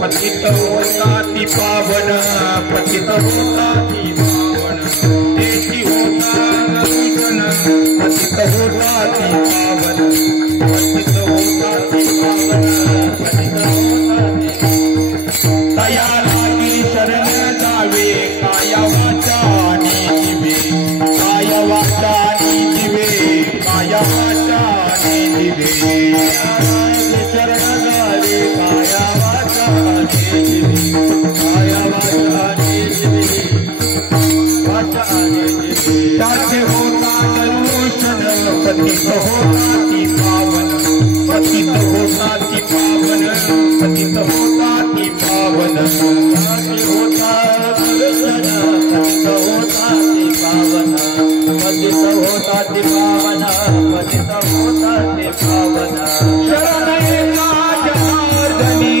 पतित होता ती पावन, पतित होता ती पावन, तेची होता नूतन, पतित होता ती पावन, पतित होता ती पावन, पतित होता ती तया लागी शरण जावे, काया वाचा आणि दिवे, काया वाचा आणि दिवे, काया वाचा आणि दिवे, शरण जावे काया वाचा काया वाचा त्याचे होता दर्शन, पतित होता ती पावन, पतित होता ती पावन, पतित होता ती पावन, त्याचे होता दर्शन, पतित होता ती पावन, पतित होता ती पावन, पतित होता ती पावन, शरण एका जनार्दनी,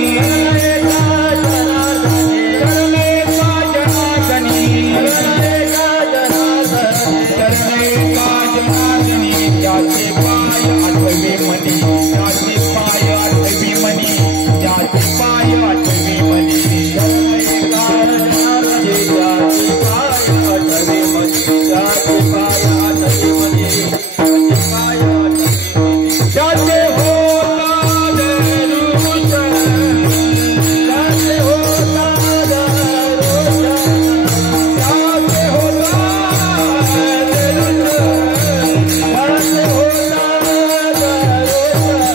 त्याचे पाय आठवे मनी, त्याचे पाय आठवी मनी, त्याचे पाय आठवी मनी, त्याचे पाय आठवे मनी, त्याचे पाय आठवे मनी, त्याचे पाय आठवे मनी, त्याचे होता दर्शन, त्याचे होता दर्शन, त्याचे होता दर्शन, त्याचे होता दर्शन,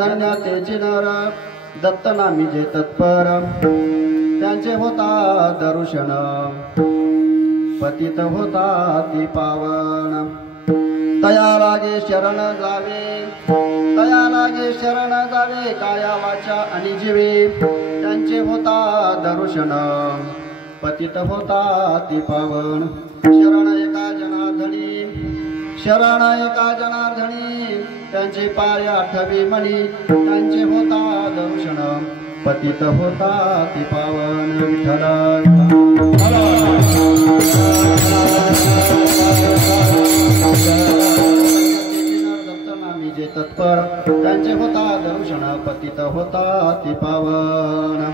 धन्य तेचे नर दत्त नामी जे तत्पर त्यांचे होता दर्शन पतित होता ती पावन तया लागे शरण जावे तया लागे शरण जावे काया वाचा आणि जीवे त्यांचे होता दर्शन पतित होता ती पावन शरण एका जनार्दनी त्यांचे पाय आठवे मणी त्यांचे होता दर्शन पतित होता ती पावन विठ्ठल नामी जे तत्पर त्यांचे होता दर्शन पतित होता ती पावन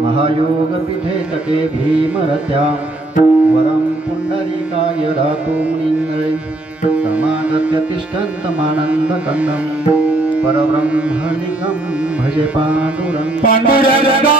महायोग पीठे तटे भीमरत्या वरम पुंडरीकाय धातु मुनीन्द्रै समागत्य तिष्ठन्तमानन्द कन्दं परब्रह्मनिकं भजे पाण्डुरङ्गा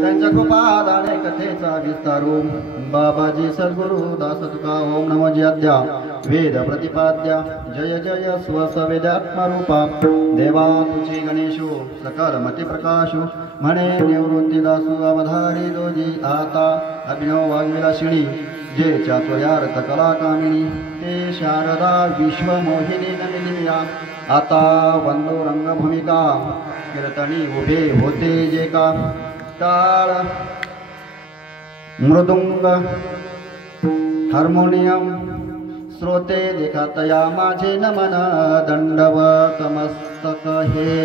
त्यांच्या कृपादाने कथेचा विस्तारू बाबाजी सद्गुरु दास तुका ओम नमो जयद्या वेद प्रतिपाद्या जय जय स्वसवेदात्मरूपा देवा तुझी गणेशो सकल मती प्रकाशो म्हणे निवृत्ती दासू अवधारी दोजी आता अभिनव वाग्विलासिनी जे चातुर्यार्थ कला कामिनी ते शारदा विश्वमोहिनी नमिनिया आता वंदो रंगभूमिका कीर्तनी उभे होते जे का टाळ मृदुंग हार्मोनियम श्रोते देखतया माझे नमन दंडवत मस्तक हे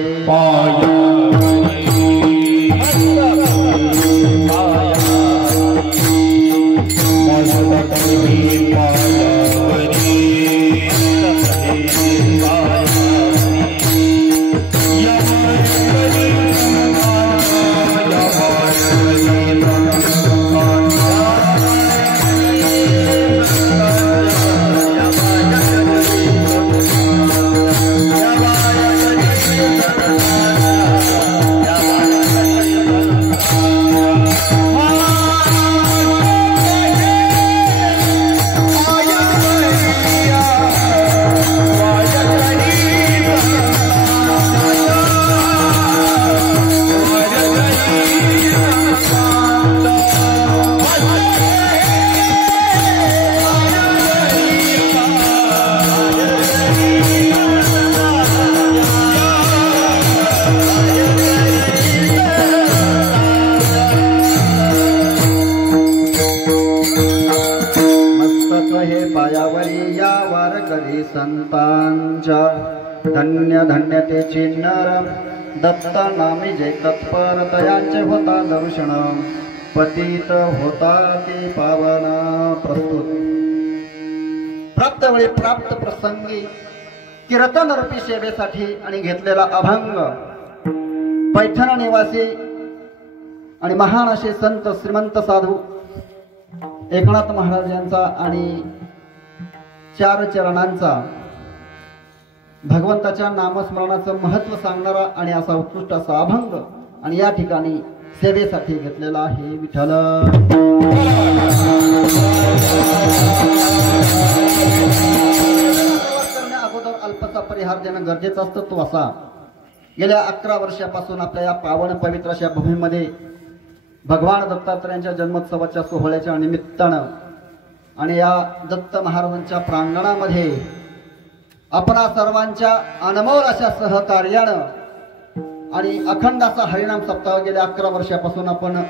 मस्तक हे पायावरी या वारकरी संतांच्या धन्य धन्य ते चिन्नर दत्त नामी जे तत्पर तयांचे होता दर्शन पतित होता ते पावन प्रस्तुत प्राप्त वेळी प्राप्त प्रसंगी कीर्तन रूपी सेवेसाठी आणि घेतलेला अभंग पैठण निवासी आणि महान असे संत श्रीमंत साधू एकनाथ महाराज यांचा आणि चार चरणांचा भगवंताच्या नामस्मरणाचं महत्व सांगणारा आणि असा उत्कृष्ट असा अभंग आणि या ठिकाणी सेवेसाठी घेतलेला आहे विठ्ठल अगोदर अल्पसा परिहार देणं गरजेचं असतं तो असा गेल्या 11 वर्षापासून आपल्या या पावन पवित्र अशा भूमीमध्ये भगवान दत्तात्रयांच्या जन्मोत्सवाच्या सोहळ्याच्या निमित्तानं आणि या दत्त महाराजांच्या प्रांगणामध्ये आपणा सर्वांच्या अनमोल अशा सहकार्यानं आणि अखंड असा हरिनाम सप्ताह गेल्या 11 वर्षापासून आपण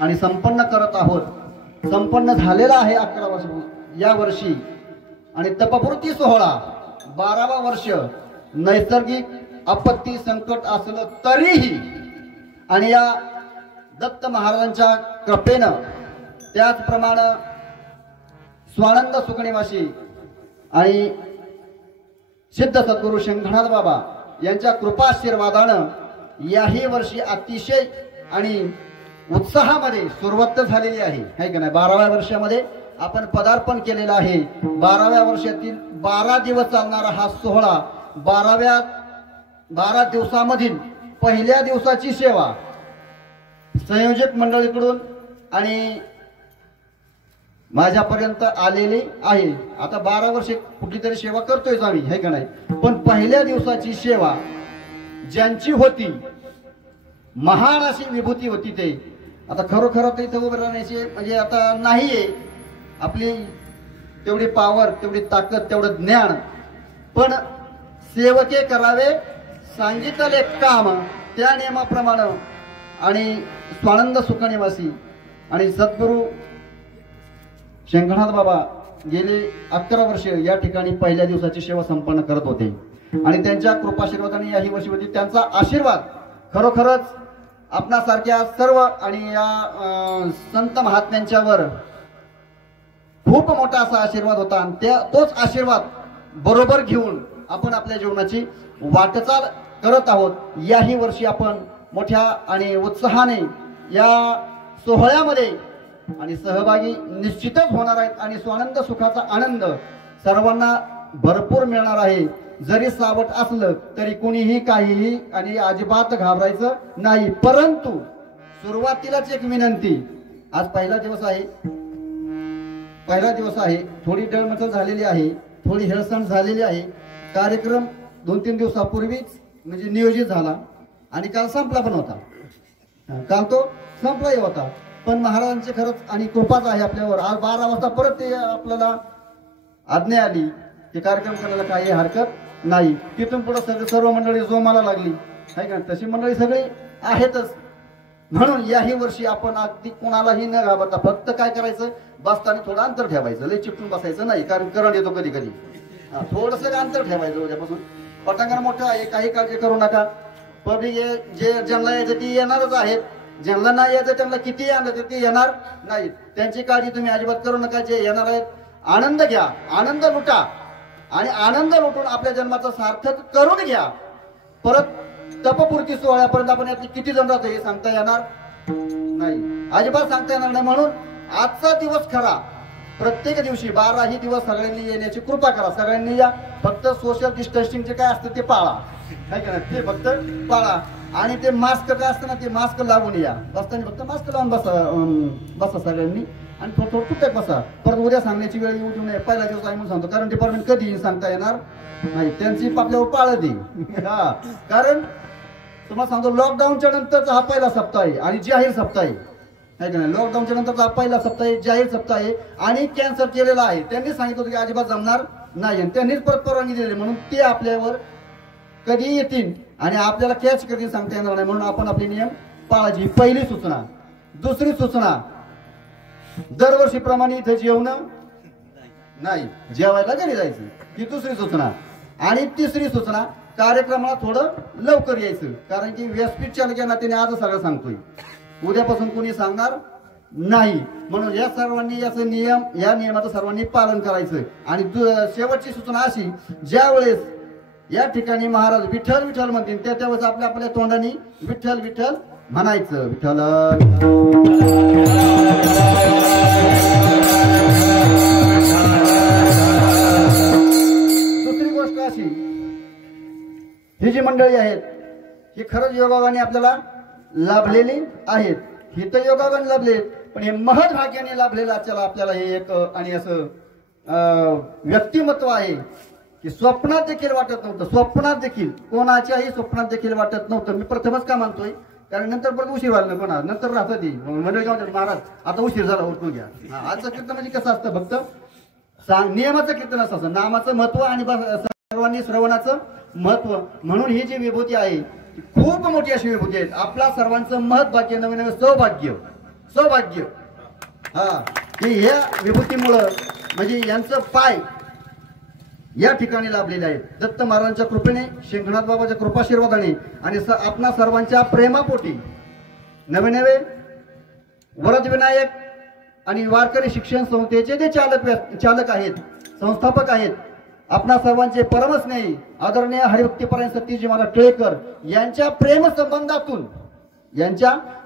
आणि संपन्न करत आहोत संपन्न झालेला आहे 11 वर्ष या वर्षी आणि तपपूर्ती सोहळा 12वा वर्ष नैसर्गिक आपत्ती संकट असलं तरीही आणि या दत्त महाराजांच्या कृपेनं त्याचप्रमाणे स्वानंद सुखनिवासी आणि सिद्ध सद्गुरू शंखनाथ बाबा यांच्या कृपाशीर्वादानं याही वर्षी अतिशय आणि उत्साहामध्ये सुरुवात झालेली आहे का नाही 12व्या वर्षामध्ये आपण पदार्पण केलेलं आहे 12व्या वर्षातील 12 दिवस चालणारा हा सोहळा 12 दिवसामधील पहिल्या दिवसाची सेवा संयोजक मंडळीकडून आणि माझ्यापर्यंत आलेली आहे आता 12 वर्षे कुठली तरी सेवा करतोय आम्ही है का नाही पण पहिल्या दिवसाची सेवा ज्यांची होती महान अशी विभूती होती ते आता खरोखर ते इथं उभं राहण्याची म्हणजे आता नाहीये आपली तेवढी पावर तेवढी ताकद तेवढं ज्ञान पण सेवके करावे सांगितले काम त्या नियमाप्रमाणे आणि स्वानंद सुखनिवासी आणि सद्गुरू शंखनाथ बाबा गेले 11 वर्ष या ठिकाणी पहिल्या दिवसाची सेवा संपन्न करत होते आणि त्यांच्या कृपाशीर्वादाने याही वर्षी होती त्यांचा आशीर्वाद खरोखरच आपणासारख्या सर्व आणि या संत महात्म्यांच्यावर खूप मोठा असा आशीर्वाद होता आणि तोच आशीर्वाद बरोबर घेऊन आपण आपल्या जीवनाची वाटचाल करत आहोत याही वर्षी आपण मोठ्या आणि उत्साहाने या सोहळ्यामध्ये आणि सहभागी निश्चितच होणार आहेत आणि स्वानंद सुखाचा आनंद सर्वांना भरपूर मिळणार आहे जरी सावट असलं तरी कुणीही काहीही आणि अजिबात घाबरायचं नाही परंतु सुरुवातीलाच एक विनंती आज पहिला दिवस आहे थोडी डळमळ झालेली आहे थोडी हेळसांड झालेली आहे कार्यक्रम 2-3 दिवसापूर्वीच म्हणजे नियोजित झाला आणि काल संपला पण होता काल तो संपलाही होता पण महाराजांचे खरंच आणि कृपाच आहे आपल्यावर आज 12 वाजता परत ते आपल्याला आज्ञा आली की कार्यक्रम करायला काही हरकत नाही तिथून पुढे सर्व मंडळी जोमाला लागली आहे का तशी मंडळी सगळी आहेतच म्हणून याही वर्षी आपण अगदी कोणालाही न घाबरता फक्त काय करायचं बसताना थोडं अंतर ठेवायचं लय चिपटून बसायचं नाही कारण करंट येतो कधी कधी थोडस अंतर ठेवायचं उद्यापासून पटांगण मोठं आहे काही काळजी करू नका पब्लिक जे ज्यांना यायचं ती येणारच आहेत ज्यांना नाही यायचं त्यांना किती आणलं ते येणार नाही त्यांची काळजी तुम्ही अजिबात करू नका जे येणार आहेत आनंद घ्या आनंद लुटा आणि आनंद लुटून आपल्या जन्माचा सार्थक करून घ्या परत तपपूर्ती सोहळ्यापर्यंत आपण यातली किती जण राहतो हे सांगता येणार नाही अजिबात सांगता येणार नाही म्हणून आजचा दिवस खरा प्रत्येक दिवशी 12 दिवस सगळ्यांनी येण्याची कृपा करा सगळ्यांनी या फक्त सोशल डिस्टन्सिंगचे काय असतं ते पाळा नाही का ते फक्त पाळा आणि ते मास्क काय असतं ना ते मास्क लावून या बसताना फक्त मास्क लावून बसा सगळ्यांनी आणि थोडं कुठे बसा परत उद्या सांगण्याची वेळ येऊ नये पहिला दिवस आहे म्हणून सांगतो कारण डिपार्टमेंट कधी सांगता येणार नाही त्यांची आपल्यावर पाळत येईल हा कारण तुम्हाला सांगतो लॉकडाऊनच्या नंतरचा हा पहिला सप्ताह आहे आणि जाहीर सप्ताह आहे का नाही लॉकडाऊनच्या नंतरचा हा पहिला सप्ताह आहे जाहीर सप्ताह आहे आणि कॅन्सल केलेला आहे त्यांनी सांगितलं होतं की अजिबात जमणार नाही आणि त्यांनीच परत परवानगी दिली म्हणून ते आपल्यावर कधी येतील आणि आपल्याला कॅच कधी सांगता येणार नाही म्हणून आपण आपले नियम पाळायची पहिली सूचना दुसरी सूचना दरवर्षीप्रमाणे इथे जेवण नाही, जेवायला घरी जायचं, ही दुसरी सूचना. आणि तिसरी सूचना, कार्यक्रमाला थोडं लवकर यायचं, कारण की व्यासपीठ चालक या नात्याने आज सगळं सांगतोय, उद्यापासून कोणी सांगणार नाही. म्हणून या सर्वांनी या नियमाचं सर्वांनी पालन करायचं. आणि शेवटची सूचना अशी, ज्या वेळेस या ठिकाणी महाराज विठ्ठल विठ्ठल म्हणतील त्यावेळेस आपल्या आपल्या तोंडाने विठ्ठल विठ्ठल म्हणायचं. विठ्ठल. दुसरी गोष्ट अशी, ही जी मंडळी आहेत ही खरंच योगाने आपल्याला लाभलेली आहेत. ही तर योगाने लाभलेत, पण हे महत् भाग्याने लाभलेलं आपल्याला हे एक आणि असं व्यक्तिमत्व आहे की स्वप्नात देखील वाटत नव्हतं. स्वप्नात देखील, कोणाच्याही स्वप्नात देखील वाटत नव्हतं. मी प्रथमच का मानतोय, कारण नंतर परत उशीर व्हायला नको ना, नंतर राहतं ती मंडळी काय म्हणतात, महाराज आता उशीर झाला उरकून घ्या. आजचं कीर्तन म्हणजे कसं असतं, फक्त नियमाचं कीर्तन असं, नामाचं महत्व आणि सर्वांनी श्रवणाचं महत्व. म्हणून ही जी विभूती आहे खूप मोठी अशी विभूती आहे. आपल्या सर्वांचं महत्भाग्य, नवीन नवीन सौभाग्य हा, की ह्या विभूतीमुळं म्हणजे यांचं पाय या ठिकाणी लाभलेले आहेत. दत्त महाराजांच्या कृपेने, शेंखनाथ बाबाच्या कृपाशीर्वादाने आणि आपणा सर्वांच्या प्रेमापोटी नवे नवे वरद विनायक आणि वारकरी शिक्षण संस्थेचे जे चालक आहेत, संस्थापक आहेत, आपणा सर्वांचे परमस्नेही आदरणीय हरिभक्तीपरायण सतीजी महाराज टिळेकर यांच्या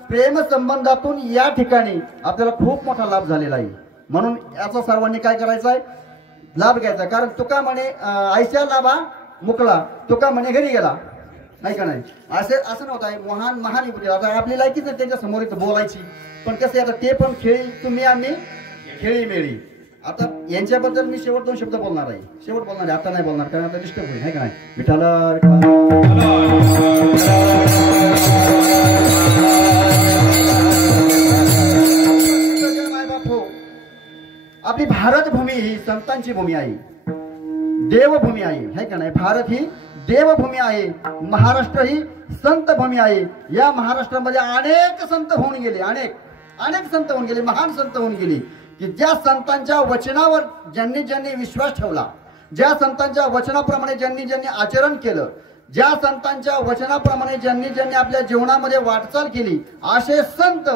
प्रेमसंबंधातून या ठिकाणी आपल्याला खूप मोठा लाभ झालेला आहे. म्हणून याचा सर्वांनी काय करायचा आहे, लाभ घ्यायचा. कारण तुका म्हणे आयशा लाभा मुकला, तुका म्हणे घरी गेला, नाही का नाही, असं नव्हतं आहे. महान विभूती. आता आपली लायकीच नाही त्यांच्या समोर इथं बोलायची, पण कसं आता ते पण खेळी तुम्ही आम्ही खेळी मेळी. आता यांच्याबद्दल मी शेवट 2 शब्द बोलणार आहे, आता नाही बोलणार, कारण आता डिस्टर्ब होईल, नाही का नाही. विठाला माय बाप हो, आपली भारत भूमी ही संतांची भूमी आहे, देवभूमी आहे का नाही. भारत ही देवभूमी आहे, महाराष्ट्र ही संत भूमी आहे. या महाराष्ट्रामध्ये अनेक संत होऊन गेले, अनेक संत होऊन गेले, महान संत होऊन गेले, की ज्या संतांच्या वचनावर ज्यांनी विश्वास ठेवला, ज्या संतांच्या वचनाप्रमाणे ज्यांनी आचरण केलं, ज्या संतांच्या वचनाप्रमाणे ज्यांनी आपल्या जीवनामध्ये वाटचाल केली, असे संत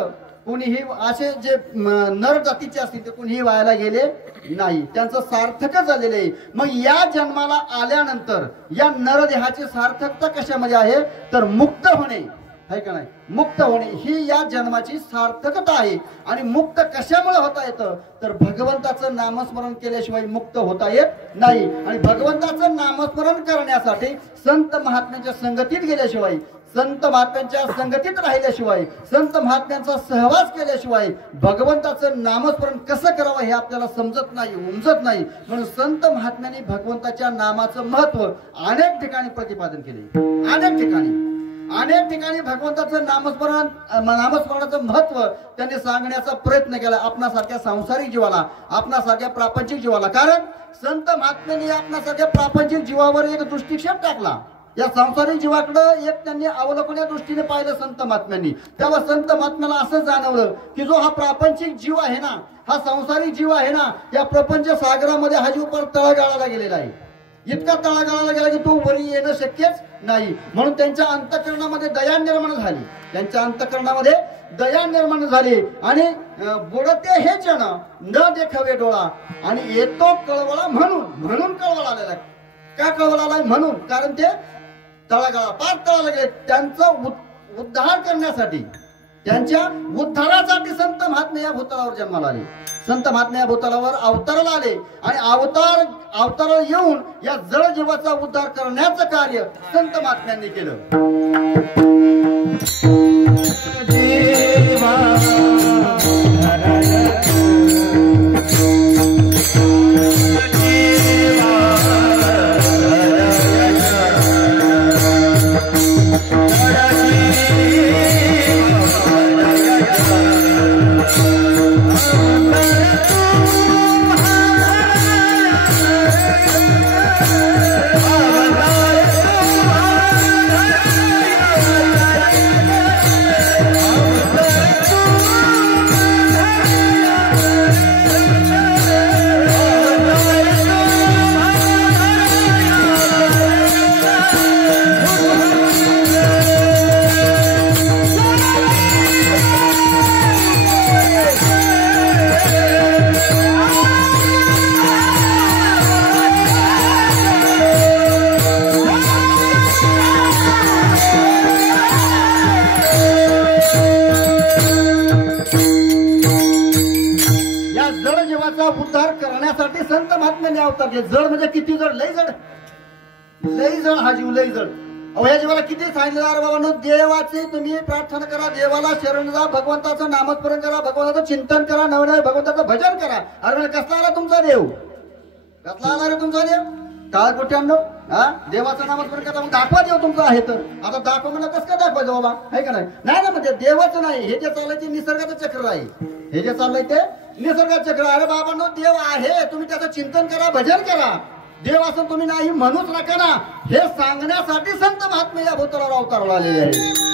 कुणीही, असे जे नर जातीचे असतील ते कुणीही व्हायला गेले नाही, त्यांचं सार्थकच झालेलं आहे. मग या जन्माला आल्यानंतर या नरदेहाची सार्थकता कशामध्ये आहे, तर मुक्त होणे, आहे का नाही, मुक्त होणे ही या जन्माची सार्थकता आहे. आणि मुक्त कशामुळे होता येतं, तर भगवंताचं नामस्मरण केल्याशिवाय मुक्त होता येत नाही. आणि भगवंताचं नामस्मरण करण्यासाठी संत महात्म्यांच्या संगतीत गेल्याशिवाय, संत महात्म्यांच्या संगतीत राहिल्याशिवाय, संत महात्म्यांचा सहवास केल्याशिवाय भगवंताचं नामस्मरण कसं करावं हे आपल्याला समजत नाही, उमजत नाही. म्हणून संत महात्म्यांनी भगवंताच्या नामाचं महत्व अनेक ठिकाणी प्रतिपादन केले, अनेक ठिकाणी भगवंताचं नामस्मरणाचं महत्व त्यांनी सांगण्याचा प्रयत्न केला आपणासारख्या सांसारिक जीवाला, आपणासारख्या प्रापंचिक जीवाला. कारण संत महात्म्यांनी आपणासारख्या प्रापंचिक जीवावर एक दृष्टिक्षेप टाकला, या सांसारिक जीवाकडे एक त्यांनी अवलोकन या दृष्टीने पाहिलं संत महात्म्यांनी. तेव्हा संत महात्म्याला असं जाणवलं की जो हा प्रापंचिक जीव आहे ना, हा सांसारिक जीव आहे ना, या प्रपंच सागरामध्ये हा जीव पर तळागाळाला गेलेला आहे, इतका तळागाळाला गेला की तो वरी येणं शक्यच नाही. म्हणून त्यांच्या अंतःकरणामध्ये दया निर्माण झाली, आणि बुडते हे जन न देखावे डोळा, आणि येतो कळवळा म्हणून कळवळा आलेला. का कळवळा आलाय, म्हणून कारण ते पार तळाला गेले. त्यांचा उद्धार करण्यासाठी, त्यांच्या उद्धारासाठी संत महात्मे या भूतलावर जन्माला आले, संत महात्मे या भूतलावर अवताराला आले. आणि अवताराला येऊन या जळ जीवाचा उद्धार करण्याचं कार्य संत महात्म्यांनी केलं. सांगण्यासाठी संत महात्म्याने अवतार घेतले. जड म्हणजे किती जड? लय जड, लय जड हा जीव, लय जड. अहो या जीवाला किती सांगितलं अरे बाबांनो, देवाची तुम्ही प्रार्थना करा, देवाला शरण जा, भगवंताचं नामस्मरण करा, भगवंताचं चिंतन करा, नवनवे भगवंताचं भजन करा. अरे कसला आला तुमचा देव? कसला आला रे तुमचा देव? काळ कुठ्यांनो, हा देवाचं नामस्मरण करा, मग दाखवा देव तुमचं आहे तर. आता दाखवा म्हणलं कसं काय दाखवायचं बाबा, आहे का नाही? नाही ना, म्हणजे देवाचं नाही, हे जे चाललंय ते निसर्गाचं चक्र आहे. हे जे चाललंय ते निसर्गाचं चक्र. अरे बाबांनो देव आहे, तुम्ही त्याचं चिंतन करा, भजन करा. देव असं तुम्ही नाही म्हणूच नका ना, हे सांगण्यासाठी संत महात्मे या भूतलावर अवतारला आलेले आहे.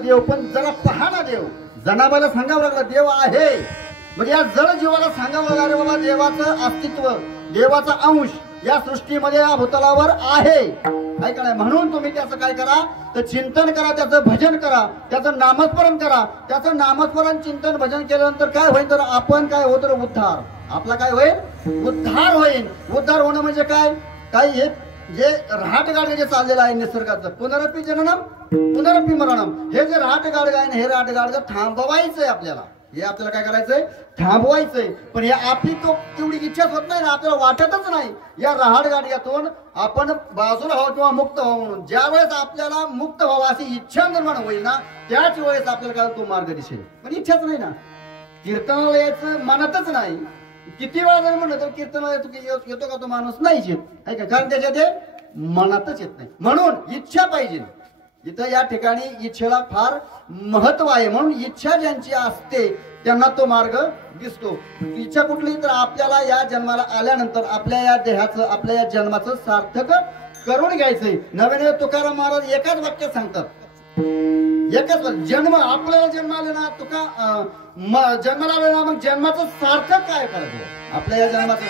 देव पण जरा पहा ना, देव जनाबाला सांगावं लागला देव आहे, म्हणजे या जड जीवाला सांगावं लागलं बाबा देवाचं अस्तित्व, देवाचा अंश या सृष्टीमध्ये या भूतलावर आहे का नाही. म्हणून तुम्ही त्याचं काय करा तर चिंतन करा, त्याचं भजन करा, त्याचं नामस्मरण करा. त्याचं नामस्मरण चिंतन भजन केल्यानंतर काय होईल तर आपण काय होत उद्धार, आपला काय होईल उद्धार होईल. उद्धार होणं म्हणजे काय, काय हे जे रहाटगाड जे चाललेलं आहे निसर्गाचं, पुनरपी जननम पुनरपी मरणम, हे जे रहाटगाड आहे हे रहाटगाड थांबवायचंय आपल्याला. हे आपल्याला काय करायचंय थांबवायचंय. पण हे आपली तो तेवढी इच्छाच होत नाही ना, आपल्याला वाटतच नाही या रहाटगाडीतून आपण बाजूला व्हावं किंवा मुक्त व्हावं म्हणून. ज्या वेळेस आपल्याला मुक्त व्हावं अशी इच्छा निर्माण होईल ना, त्याच वेळेस आपल्याला काय तो मार्ग दिसेल. पण इच्छाच नाही ना, कीर्तनाला यायचं मनातच नाही. किती वेळा जर म्हणलं तर कीर्तनाला येतो का तो माणूस नाहीच येत, आहे का, कारण त्याच्या ते मनातच येत नाही. म्हणून इच्छा पाहिजे. इथं या ठिकाणी इच्छेला फार महत्व आहे. म्हणून इच्छा ज्यांची असते त्यांना तो मार्ग दिसतो. इच्छा कुठली तर आपल्याला या जन्माला आल्यानंतर आपल्या या देहाचं, आपल्या या जन्माचं सार्थक करून घ्यायचंय. नवे नवे तुकाराम महाराज एकाच वाक्यात सांगतात, एकच जन्म आपल्याला जन्म आले ना, तुका जन्माला आले ना, मग जन्माचं सार्थक काय करायचं आपल्या या जन्माचं.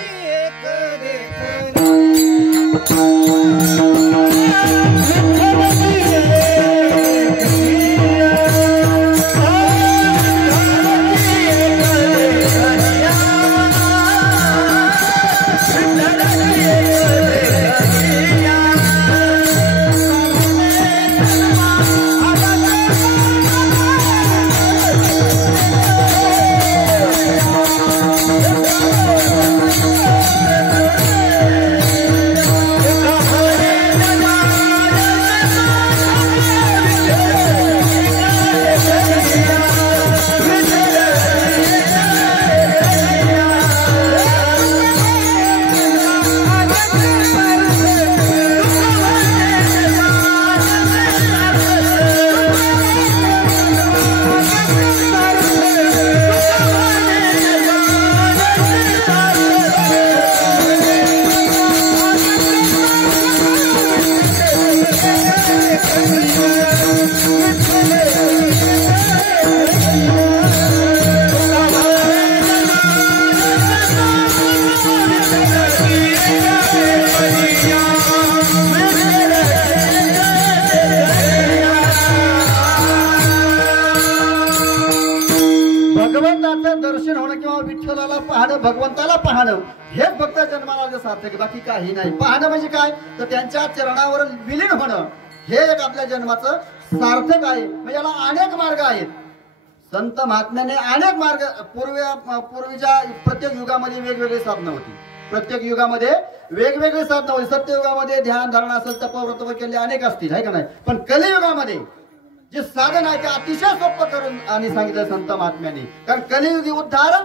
दर्शन होणं किंवा विठ्ठलाला पाहणं, भगवंताला पाहणं हेच फक्त जन्माला सार्थक, बाकी काही नाही. पाहणं म्हणजे काय तर त्यांच्या चरणावर विलीन होणं हे एक आपल्या जन्माचं सार्थक आहे. म्हणजे याला अनेक मार्ग आहेत. संत महात्म्याने अनेक मार्ग पूर्वीच्या प्रत्येक युगामध्ये वेगवेगळी साधनं होती. प्रत्येक युगामध्ये वेगवेगळी साधनं होती. सत्ययुगामध्ये ध्यान धारणा असेल, तपव्रत केले अनेक असतील, आहे का नाही. पण कलियुगामध्ये जे साधन आहे ते अतिशय सोपं करून आणि सांगितलं संत महात्म्याने. कारण कलियुगी उद्धार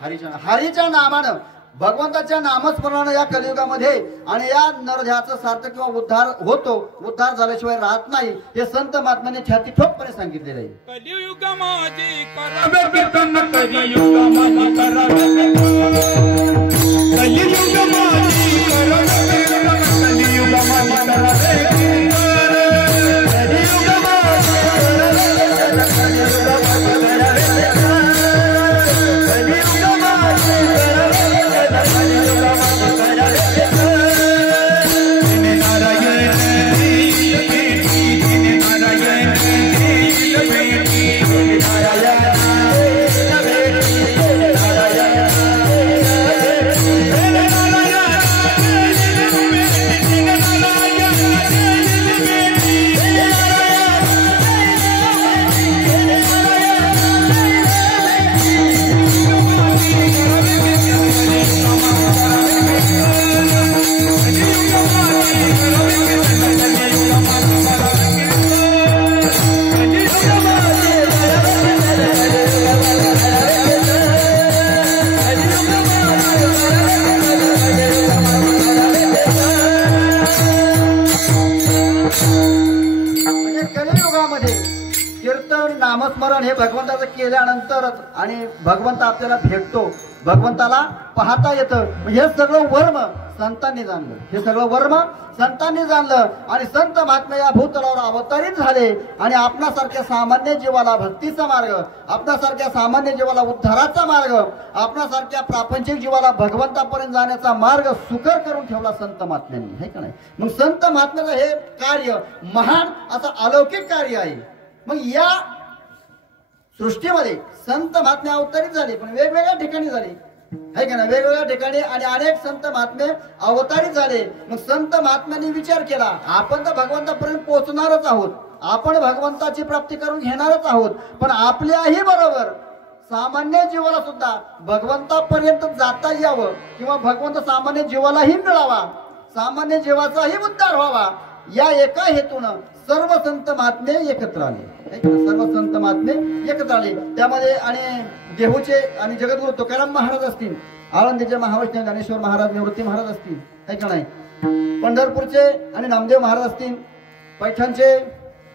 हरीच्या नामानं, भगवंताच्या नामस्मरणानं या कलियुगामध्ये आणि या नरदेहाचं सार्थ किंवा उद्धार होतो. उद्धार झाल्याशिवाय राहत नाही, हे संत महात्म्याने छाती ठोकपणे सांगितलेलं आहे. कलियुगामध्ये करावे कीर्तन, कलियुगामध्ये करावे कीर्तन, कलियुगामध्ये करावे कीर्तन, कलियुगामध्ये करावे कीर्तन, नामस्मरण हे भगवंताचं केल्यानंतरच आणि भगवंत आपल्याला भेटतो, भगवंताला पाहता येतं. हे सगळं वर्म संतांनी जाणलं, हे सगळं वर्म संतांनी जाणलं आणि संत महात्मे या भूतलावर अवतरित झाले आणि आपणासारख्या सामान्य जीवाला भक्तीचा मार्ग, आपणासारख्या सामान्य जीवाला उद्धाराचा मार्ग, आपणासारख्या प्रापंचिक जीवाला भगवंतापर्यंत जाण्याचा मार्ग सुकर करून ठेवला संत महात्म्यांनी, हे का नाही. मग संत महात्म्याचं हे कार्य महान असं अलौकिक कार्य आहे. मग या सृष्टीमध्ये संत महात्मे अवतरित झाले, पण वेगवेगळ्या ठिकाणी झाले, आहे का ना, वेगवेगळ्या ठिकाणी आणि अनेक संत महात्मे अवतरित झाले. मग संत महात्म्यांनी विचार केला, आपण तर भगवंतापर्यंत पोहोचणारच आहोत, आपण भगवंताची प्राप्ती करून घेणारच आहोत, पण आपल्याही बरोबर सामान्य जीवाला सुद्धा भगवंतापर्यंत जाता यावं किंवा भगवंत सामान्य जीवालाही मिळावा, सामान्य जीवाचाही उद्धार व्हावा, या एका हेतूनं सर्व संत महात्मे एकत्र आले. सर्व संत महात्मे एकत्र आले. त्यामध्ये आणि देहूचे आणि जगद्गुरु तुकाराम महाराज असतील, आळंदीचे महावैष्णव ज्ञानेश्वर महाराज निवृत्ती महाराज असतील, है का नाही, पंढरपूरचे आणि नामदेव महाराज असतील, पैठणचे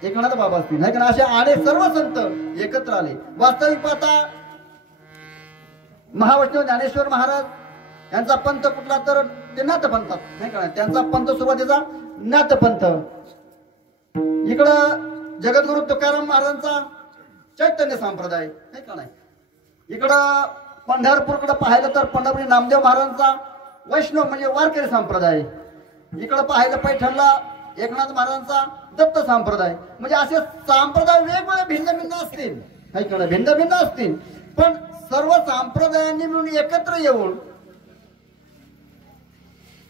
एकनाथ बाबा असतील, है का नाही, असे अनेक सर्व संत एकत्र आले. वास्तविक पाहता महावैष्णव ज्ञानेश्वर महाराज यांचा पंथ कुठला तर ते नाथपंथात, नाही का नाही, त्यांचा पंथ सुरुवातीचा नाथपंथ. इकडं जगद्गुरु तुकाराम महाराजांचा चैतन्य संप्रदाय, नाही का नाही. इकडं पंढरपूरकडे पाहिलं तर पंढरपूर नामदेव महाराजांचा वैष्णव म्हणजे वारकरी संप्रदाय. इकडं पाहिलं पैठणला एकनाथ महाराजांचा दत्त संप्रदाय. म्हणजे असे संप्रदाय वेगवेगळे भिन्न भिन्न असतील, नाही का, भिन्न भिन्न असतील, पण सर्व संप्रदायांनी मिळून एकत्र येऊन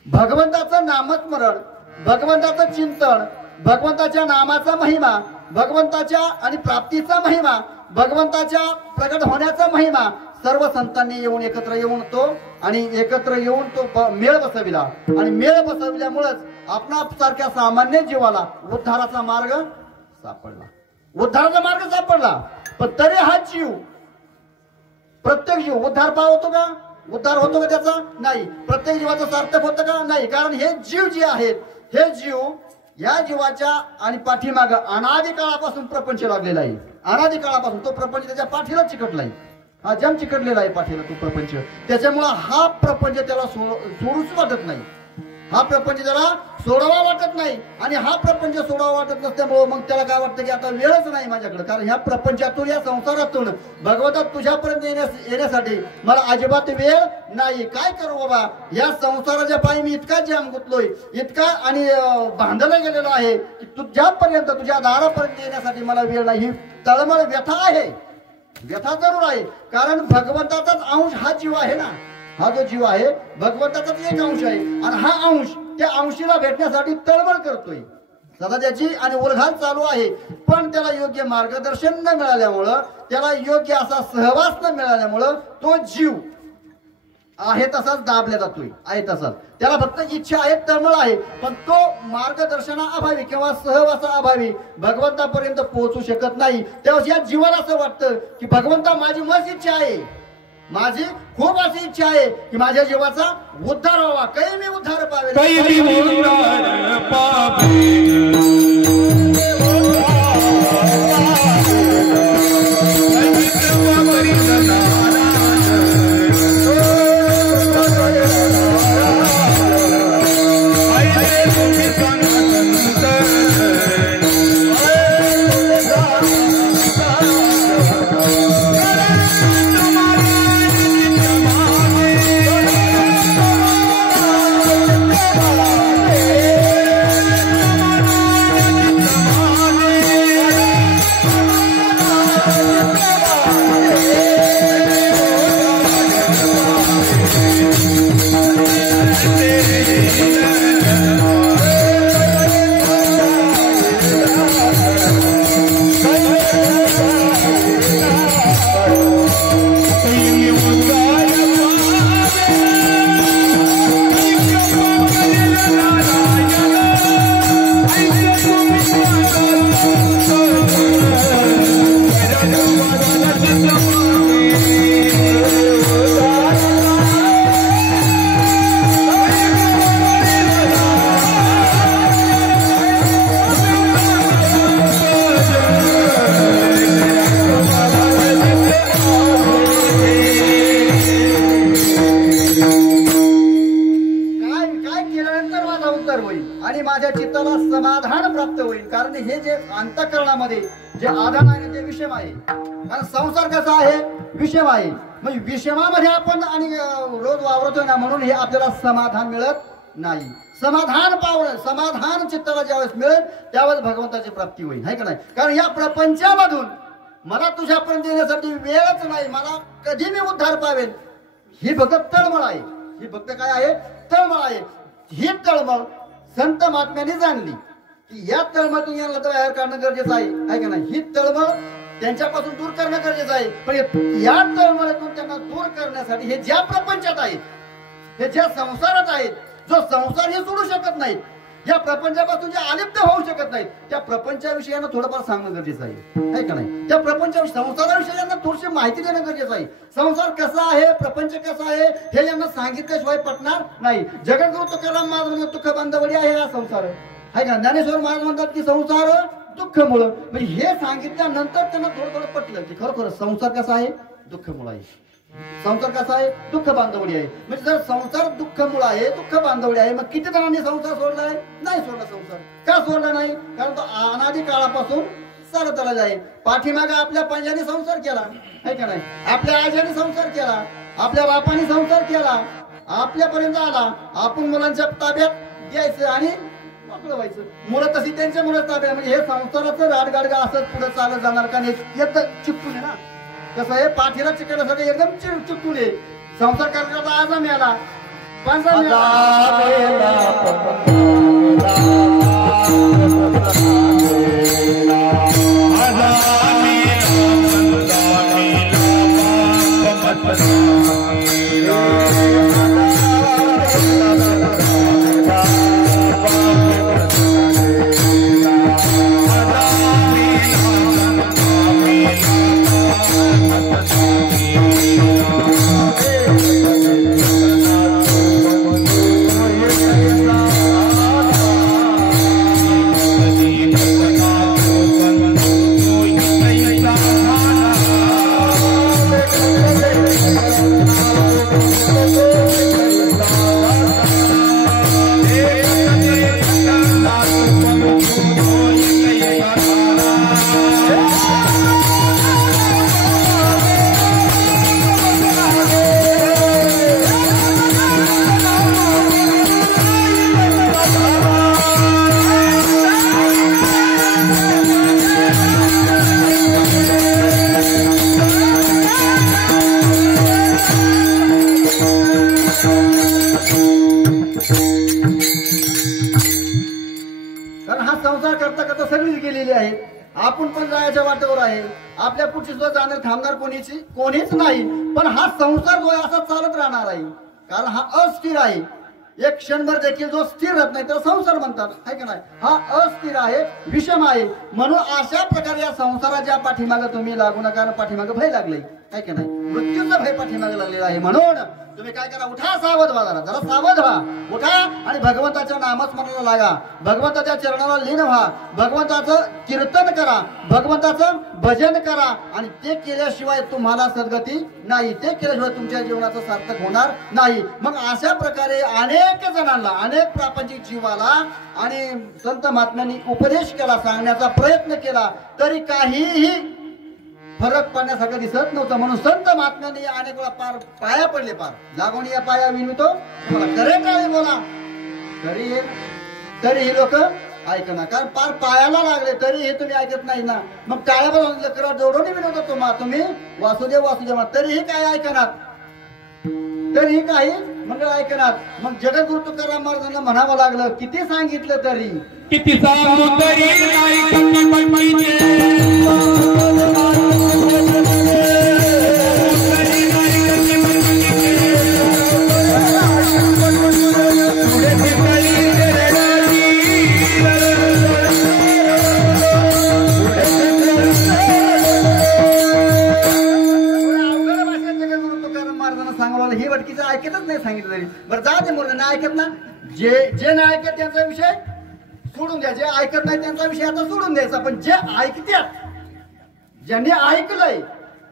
भगवंताचं नामस्मरण, भगवंताचं चिंतन, भगवंताच्या नामाचा महिमा, भगवंताच्या आणि प्राप्तीचा महिमा, भगवंताच्या प्रगट होण्याचा महिमा सर्व संतांनी येऊन एकत्र येऊन तो आणि एकत्र येऊन तो मेळ बसविला आणि मेळ बसविल्यामुळेच आपणासारख्या सामान्य जीवाला उद्धाराचा मार्ग सापडला, उद्धाराचा मार्ग सापडला. पण तरी हा जीव, प्रत्येक जीव उद्धार पावतो का, उद्धार होतो का त्याचा? नाही. प्रत्येक जीवाचं सार्थक होतं का? नाही. कारण हे जीव जे आहेत, हे जीव या जीवाच्या आणि पाठीमाग अनादी काळापासून प्रपंच लागलेला आहे. अनादी काळापासून तो प्रपंच त्याच्या पाठीला चिकटलाय, हा जम चिकटलेला आहे पाठीला तो प्रपंच. त्याच्यामुळे हा प्रपंच त्याला सोडूच वाटत नाही, हा प्रपंच त्याला सोडावा वाटत नाही. आणि हा प्रपंच सोडावा वाटत नसल्यामुळे मग त्याला काय वाटतं की आता वेळच नाही माझ्याकडे, कारण ह्या प्रपंचातून, या संसारातून भगवंता तुझ्यापर्यंत येण्यासाठी मला अजिबात वेळ नाही. काय करू बाबा, या संसाराच्या पायी मी इतका जाम गुंतलोय, इतका आणि बांधला गेलेलो आहे की तुझ्यापर्यंत, तुझ्या दारापर्यंत येण्यासाठी मला वेळ नाही. ही तळमळ व्यथा आहे, व्यथा जरूर आहे. कारण भगवंताचाच अंश हा जीव आहे ना, हा जो जीव आहे भगवंताचाच एक अंश आहे आणि हा अंश त्या अंशीला भेटण्यासाठी तळमळ करतोय. सदा त्याची आणि उलघाल चालू आहे, पण त्याला योग्य मार्गदर्शन न मिळाल्यामुळं, त्याला योग्य असा सहवास न मिळाल्यामुळं तो जीव आहे तसाच दाबला जातोय, आहे तसाच. त्याला फक्त इच्छा आहे, तळमळ आहे, पण तो मार्गदर्शनाअभावी किंवा सहवासाअभावी भगवंतापर्यंत पोहोचू शकत नाही. त्यावेळेस या जीवाला असं वाटतं की भगवंता माझी मस्त इच्छा आहे, माझी खूप अशी इच्छा आहे की माझ्या जीवाचा उद्धार व्हावा, काही मी उद्धार पावे, काही मी उद्धार पावे. समाधान प्राप्त होईल. कारण हे जे अंतःकरणामध्ये जे आधार आहे ते विषम आहे. कारण संसार कसा आहे, विषम आहे. म्हणजे विषमामध्ये आपण आणि रोज वावरतोय ना, म्हणून हे आपल्याला समाधान मिळत नाही. समाधान पावलं, समाधान चित्ताला ज्यावेळेस मिळेल त्यावेळेस भगवंताची प्राप्ती होईल, आहे का नाही. कारण या प्रपंचामधून मला तुझ्यापर्यंत येण्यासाठी वेळच नाही, मला कधी मी उद्धार पावेल, ही फक्त तळमळ आहे. ही फक्त काय आहे, तळमळ आहे. ही तळमळ संत महात्म्याने जाणली की या तळमळतून यांना बाहेर काढणं गरजेचं आहे का नाही. ही तळमळ त्यांच्यापासून दूर करणं गरजेचं आहे. पण या तळमळीतून त्यांना दूर करण्यासाठी हे ज्या प्रपंचात आहेत, हे ज्या संसारात आहेत, जो संसार हे सोडू शकत नाहीत, या प्रपंचापासून जे अलिप्त होऊ शकत नाहीत, त्या प्रपंचाविषयी यांना थोडंफार सांगणं गरजेचं आहे का नाही. त्या प्रपंचाविषयी, संसाराविषयी यांना थोडीशी माहिती देणं गरजेचं आहे. संसार कसा आहे, प्रपंच कसा आहे हे यांना सांगितल्याशिवाय पटणार नाही. जगद्गुरु तुकाराम महाराज म्हणतात दुःख बांधवडी आहे हा संसार, आहे का. ज्ञानेश्वर महाराज म्हणतात की संसार दुःखमुळं. म्हणजे हे सांगितल्यानंतर त्यांना थोडं थोडं पटलं की खरोखर संसार कसा आहे, दुःखमुळं आहे. संसार कसा आहे, दुःख बांधवडी आहे. म्हणजे जर संसार दुःखमुळं आहे, दुःख बांधवडी आहे, मग किती जणांनी संसार सोडला आहे, नाही सोडला. संसार का सोडला नाही, कारण तो अनादी काळापासून चालत आलेला आहे. पाठीमागे आपल्या पंजाने संसार केला, आहे का नाही. आपल्या आजीने संसार केला, आपल्या बापाने संसार केला, आपल्यापर्यंत आला. आपण मुलांच्या ताब्यात द्यायचं आणि मोकळं व्हायचं. मुलं तशी त्यांच्या मुलं ताब्यात. म्हणजे हे संसाराचं राडगाडगा असंच पुढे चालत जाणार का नाही, चिपटून आहे ना. कसं आहे, पाठीला चिकण्यासाठी एकदम चिपटून आहे. संसार करण्याचा आजा मिळाला, पंजा दिलेली आहेत. आपण पण जायच्या वाटेवर आहे. आपल्या पुढची सुद्धा जाणार थांबणार कोणीच नाही. पण हा संसार जो आहे असा चालत राहणार आहे, कारण हा अस्थिर आहे. एक क्षणभर देखील जो स्थिर राहत नाही त्याला संसार म्हणतात, आहे का नाही. हा अस्थिर आहे, विषम आहे. म्हणून अशा प्रकारे या संसाराच्या पाठीमागे तुम्ही लागू नका. पाठीमागे भय लागले, आहे का नाही. मृत्यूचा भय पाठीमागे लागलेला आहे. म्हणून तुम्ही काय करा, उठा, सावध व्हा, जरा सावध व्हा. उठा आणि भगवंताच्या नामस्मरणाला लागा. भगवंताच्या चरणाला लीन व्हा. भगवंताचं कीर्तन करा, भगवंताचं भजन करा. आणि ते केल्याशिवाय तुम्हाला सद्गती नाही. ते केल्याशिवाय तुमच्या जीवनाचं सार्थक होणार नाही. मग अशा प्रकारे अनेक जणांना, अनेक प्रापंचिक जीवाला आणि संत महात्म्यांनी उपदेश केला, सांगण्याचा प्रयत्न केला, तरी काहीही फरक पडण्यासारखं दिसत नव्हतं. म्हणून संत महात्म्यांनी अनेक वेळा पाया पडले. लागून या पाया विनवतो तुम्हाला, करे टाळे बोला, तरीही लोक ऐकणार. कारण पार पायाला लागले तरी हे तुम्ही ऐकत नाही ना. मग टाळ्या बोला जोडून विनवतो तुम्ही वासुदेव वासुदेव, तरीही काय ऐकणार, तरीही काही मंडळ ऐकणार. मग जगद्गुरु तुकाराम महाराजांना म्हणावं लागलं, किती सांगितलं तरी, किती सांगू तरी नाही कमी पडीचे. ही वटकीचं ऐकतच नाही सांगितलं तरी. बरं जा ते मुलं नाही ऐकत ना, जे नाही ऐकत त्यांचा विषय सोडून द्या. जे ऐकत नाही त्यांचा विषय आता सोडून द्यायचा. पण जे ऐकतात, ज्यांनी ऐकलंय,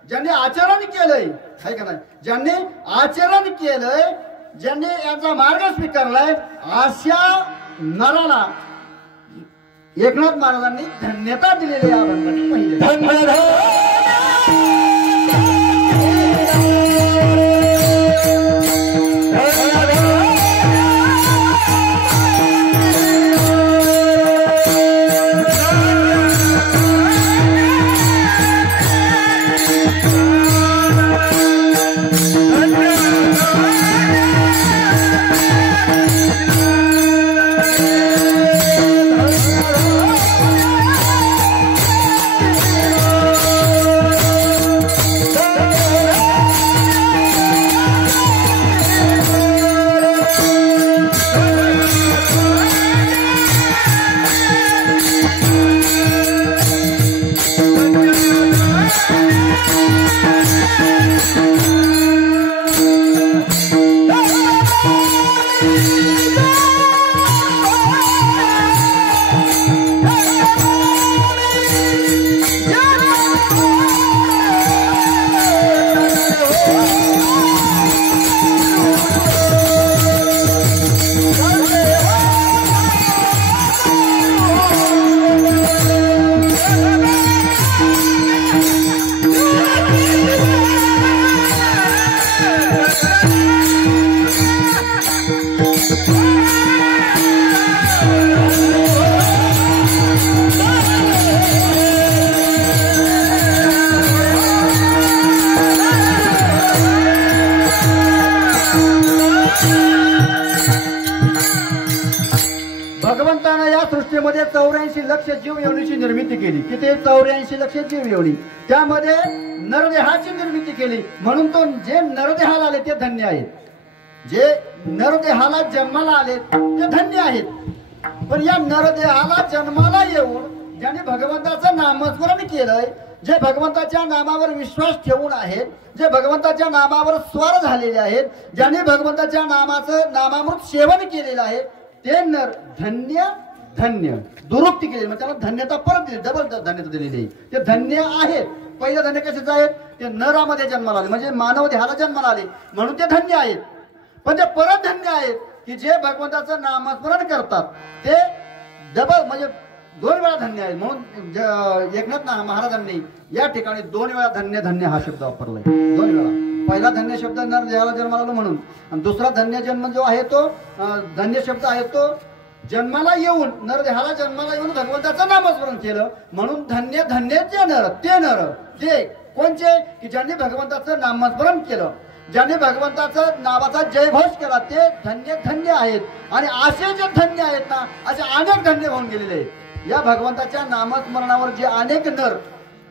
ज्यांनी आचरण केलंय, आहे का नाही, ज्यांनी आचरण केलंय, ज्यांनी यांचा मार्ग स्वीकारलाय, अशा नराला एकनाथ महाराजांनी धन्यता दिलेली आहे. पहिले भगवंतानं या सृष्टीमध्ये 84 लक्ष जीव योनीची निर्मिती केली. किती? 84 लक्ष जीव योनी. त्यामध्ये नरदेहाची निर्मिती केली. म्हणून तो जे नरदेहाला आले ते धन्य आहेत. जे नरदेहाला जन्माला आले ते धन्य आहेत. पण या नरदेहाला जन्माला येऊन ज्याने भगवंताचं नामस्मरण केलंय, जे भगवंताच्या नामावर विश्वास ठेवून आहेत, जे भगवंताच्या नामावर स्वार झालेले आहेत, ज्यांनी भगवंताच्या नामामृत सेवन केलेलं आहे, ते नर धन्य धन्य दुरुक्ती केली. म्हणजे त्याला धन्यता परत दिली, डबल धन्यता दिलेली आहे. ते धन्य आहेत. पहिलं धन्य कशाचे आहेत? ते नरामध्ये जन्माला आले, म्हणजे मानव देहाला जन्माला आले म्हणून ते धन्य आहेत. पण ते परत धन्य आहेत की जे भगवंताचं नामस्मरण करतात, ते डबल म्हणजे 2 वेळा धन्य आहेत. म्हणून एकनाथ महाराजांनी या ठिकाणी 2 वेळा धन्य धन्य हा शब्द वापरलाय. 2 वेळा. पहिला धन्य शब्द नर देहाला जन्माला आलो म्हणून, आणि दुसरा धन्य जन्म जो आहे तो धन्य शब्द आहे तो जन्माला येऊन, नर देहाला जन्माला येऊन भगवंताचं नामस्मरण केलं म्हणून धन्य धन्य जे नर, ते नर ते कोणचे की ज्यांनी भगवंताचं नामस्मरण केलं, ज्यांनी भगवंताचं नावाचा जयघोष केला, ते धन्य धन्य आहेत. आणि असे जे धन्य आहेत ना, असे अनेक धन्य होऊन गेलेले आहेत. या भगवंताच्या नामस्मरणावर जे अनेक नर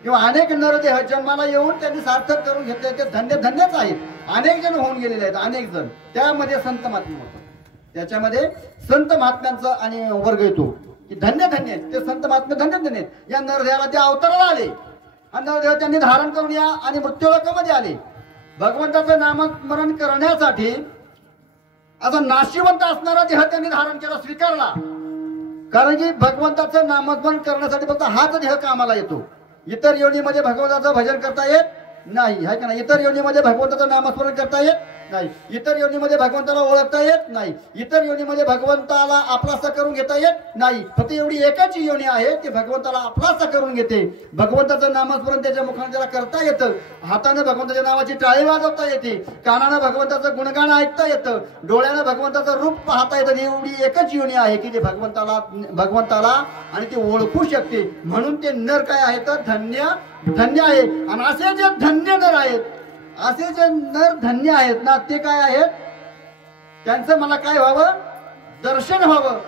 किंवा अनेक नरदेह जन्माला येऊन त्यांनी सार्थक करून घेतले ते धन्य धन्यच आहेत. अनेक जण होऊन गेलेले आहेत, अनेक जण. त्यामध्ये संत महात्मा होतो, त्याच्यामध्ये संत महात्म्यांचा आणि वर्ग येतो की धन्य धन्य आहेत ते संत महात्मे, धन्य धन्य आहेत. या नरदेहाला ते अवताराला आले आणि नरदेह त्यांनी धारण करून या आणि मृत्यूलोकामध्ये आले. भगवंताचं नामस्मरण करण्यासाठी असा नाशिवंत असणारा देह त्यांनी धारण केला, स्वीकारला. कारण की भगवंताचं नामस्मरण करण्यासाठी फक्त हाच देह कामाला येतो. इतर योनीमध्ये भगवंताचं भजन करता येत नाही, आहे का नाही? इतर योनीमध्ये भगवंताचं नामस्मरण करता येत नाही, इतर योनीमध्ये भगवंताला ओळखता येत नाही, इतर योनीमध्ये भगवंताला आपलासा करून घेता येत नाही. फक्त एवढी एकच योनी आहे ती भगवंताला आपलासा करून घेते. भगवंताचं नामस्मरण त्याच्या मुखाने त्याला करता येतं, हाताने भगवंताच्या नावाची टाळी वाजवता येते, कानानं भगवंताचं गुणगान ऐकता येतं, डोळ्यानं भगवंताचं रूप पाहता येतं. एवढी एकच योनी आहे की जे भगवंताला आणि ते ओळखू शकते. म्हणून ते नर काय आहेत, धन्य धन्य आहे. आणि असे जे धन्य नर आहेत, असे जे नर धन्य आहेत ना, ते काय आहेत, त्यांचं मला काय व्हावं, दर्शन व्हावं.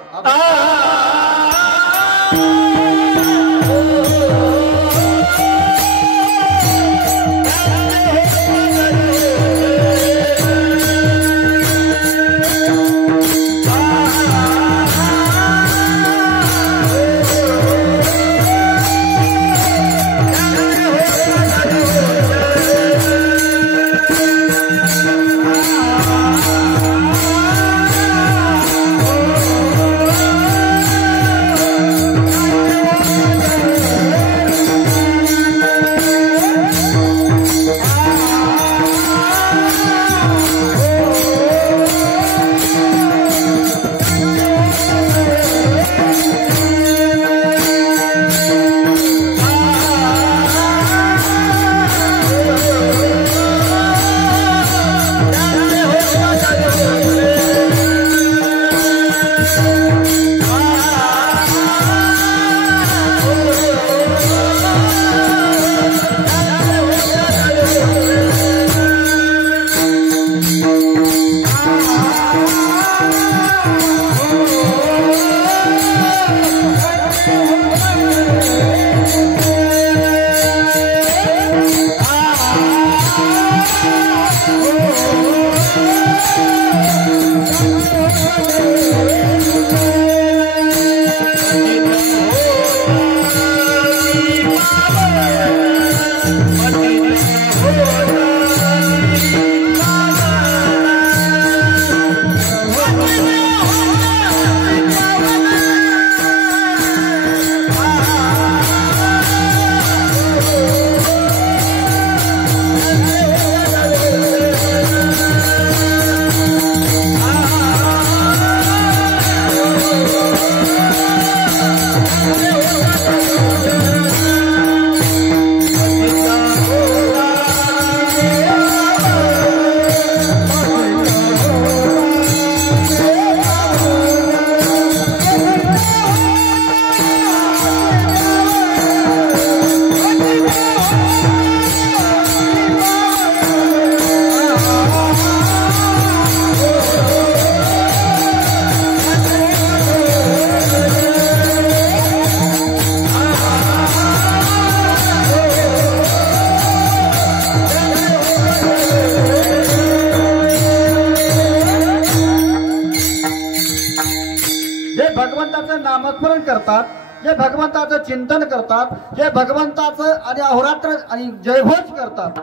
नामस्मरण करतात, जे भगवंताचं चिंतन करतात, जे भगवंताचं आणि अहोरात्र आणि जयघोष करतात,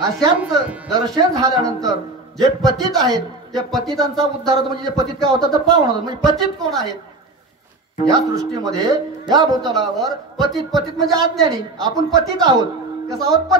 अशांच दर्शन झाल्यानंतर जे पतित आहेत ते पतितांचा उद्धार होतो. म्हणजे जे पतित काय होतात तर पावन होतात. म्हणजे पतित कोण आहेत या सृष्टीमध्ये, या भूतलावर? पतित म्हणजे अज्ञानी. आपण पतित आहोत. कसं आहोत?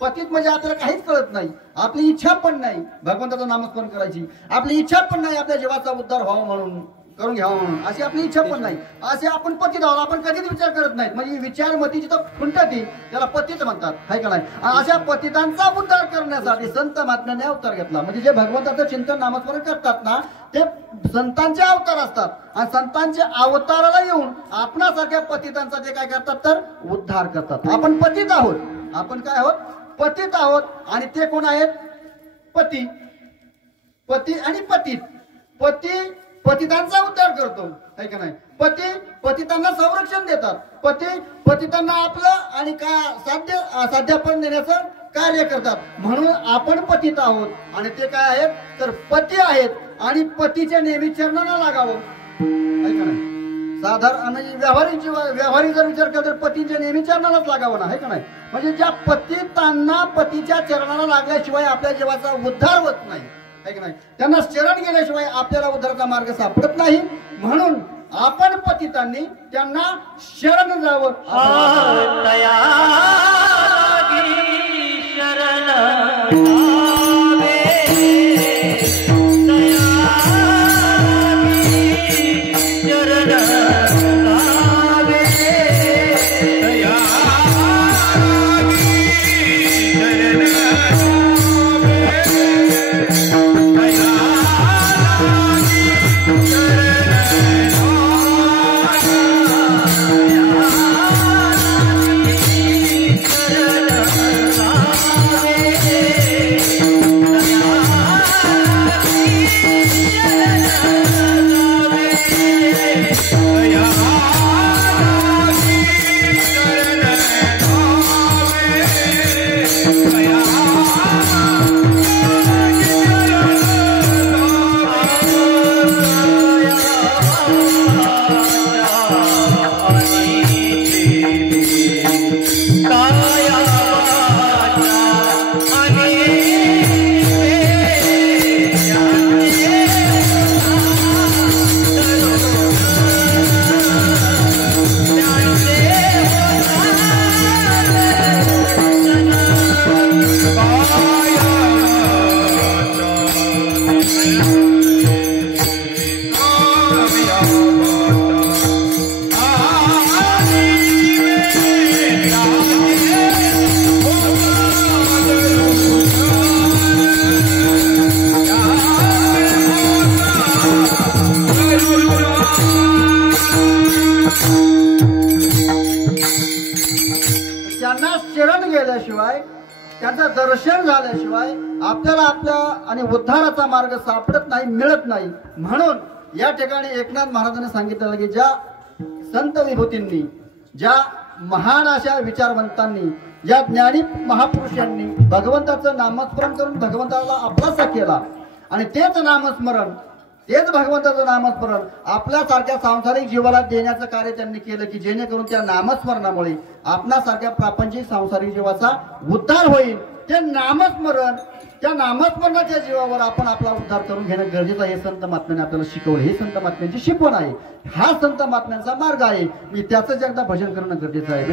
पतित म्हणजे आपल्याला काहीच कळत नाही, आपली इच्छा पण नाही भगवंताचं नामस्मरण करायची, आपली इच्छा पण नाही आपल्या जीवाचा उद्धार व्हावा म्हणून, करून घ्यावा म्हणून, अशी आपली इच्छा पण नाही. असे आपण पतित आहोत. आपण कधीच विचार करत नाही. म्हणजे विचारमती जिथं खुंटती त्याला पतित म्हणतात, है का नाही? अशा पतितांचा उद्धार करण्यासाठी संत महात्म्याने अवतार घेतला. म्हणजे जे भगवंताचं चिंतन नामस्मरण करतात ना, ते संतांचे अवतार असतात. आणि संतांच्या अवताराला येऊन आपणासारख्या पतितांचा ते काय करतात तर उद्धार करतात. आपण पतित आहोत. आपण काय आहोत? पतित आहोत. आणि ते कोण आहेत? पती आणि पतित. पती पतितांचा उद्धार करतो, आहे का नाही? पती पतितांना संरक्षण देतात, पती पतितांना आपलं आणि का साध्यापण देण्याचं कार्य करतात. म्हणून आपण पतित आहोत आणि ते काय आहेत तर पती आहेत आणि पतीच्या नेहमी चरणाला लागावं, आहे का नाही? साधारण व्यावहारिक जर विचार केला तर पतीच्या नेहमी चरणालाच लागावं ना, आहे का नाही? म्हणजे ज्या पतितांना पतीच्या चरणाला लागल्याशिवाय आपल्या जीवाचा उद्धार होत नाही, आहे का नाही? त्यांना शरण गेल्याशिवाय आपल्याला उद्धाराचा मार्ग सापडत नाही. म्हणून आपण पतितांनी त्यांना शरण जावं. त्यांना शरण गेल्याशिवाय त्यांचं दर्शन झाल्याशिवाय आपल्याला आपल्या आणि उद्धाराचा मार्ग सापडत नाही, मिळत नाही. म्हणून या ठिकाणी एकनाथ महाराजांनी सांगितलं की ज्या संत विभूतींनी, ज्या महान अशा विचारवंतांनी, ज्या ज्ञानी महापुरुषांनी भगवंताचं नामस्मरण करून भगवंताला आपलासा केला आणि तेच नामस्मरण, तेच भगवंताचं नामस्मरण आपल्यासारख्या सांसारिक जीवाला देण्याचं कार्य त्यांनी केलं की जेणेकरून त्या नामस्मरणामुळे आपल्यासारख्या प्रापंचिक सांसारिक जीवाचा उद्धार होईल. ते नामस्मरण, त्या नामस्मरणाच्या जीवावर आपण आपला उद्धार करून घेणं गरजेचं आहे. हे संत महात्म्याने आपल्याला शिकवलं, हे संत महात्म्यांची शिकवण आहे, हा संत महात्म्यांचा मार्ग आहे. मी त्याचं एकदा भजन करणं गरजेचं आहे.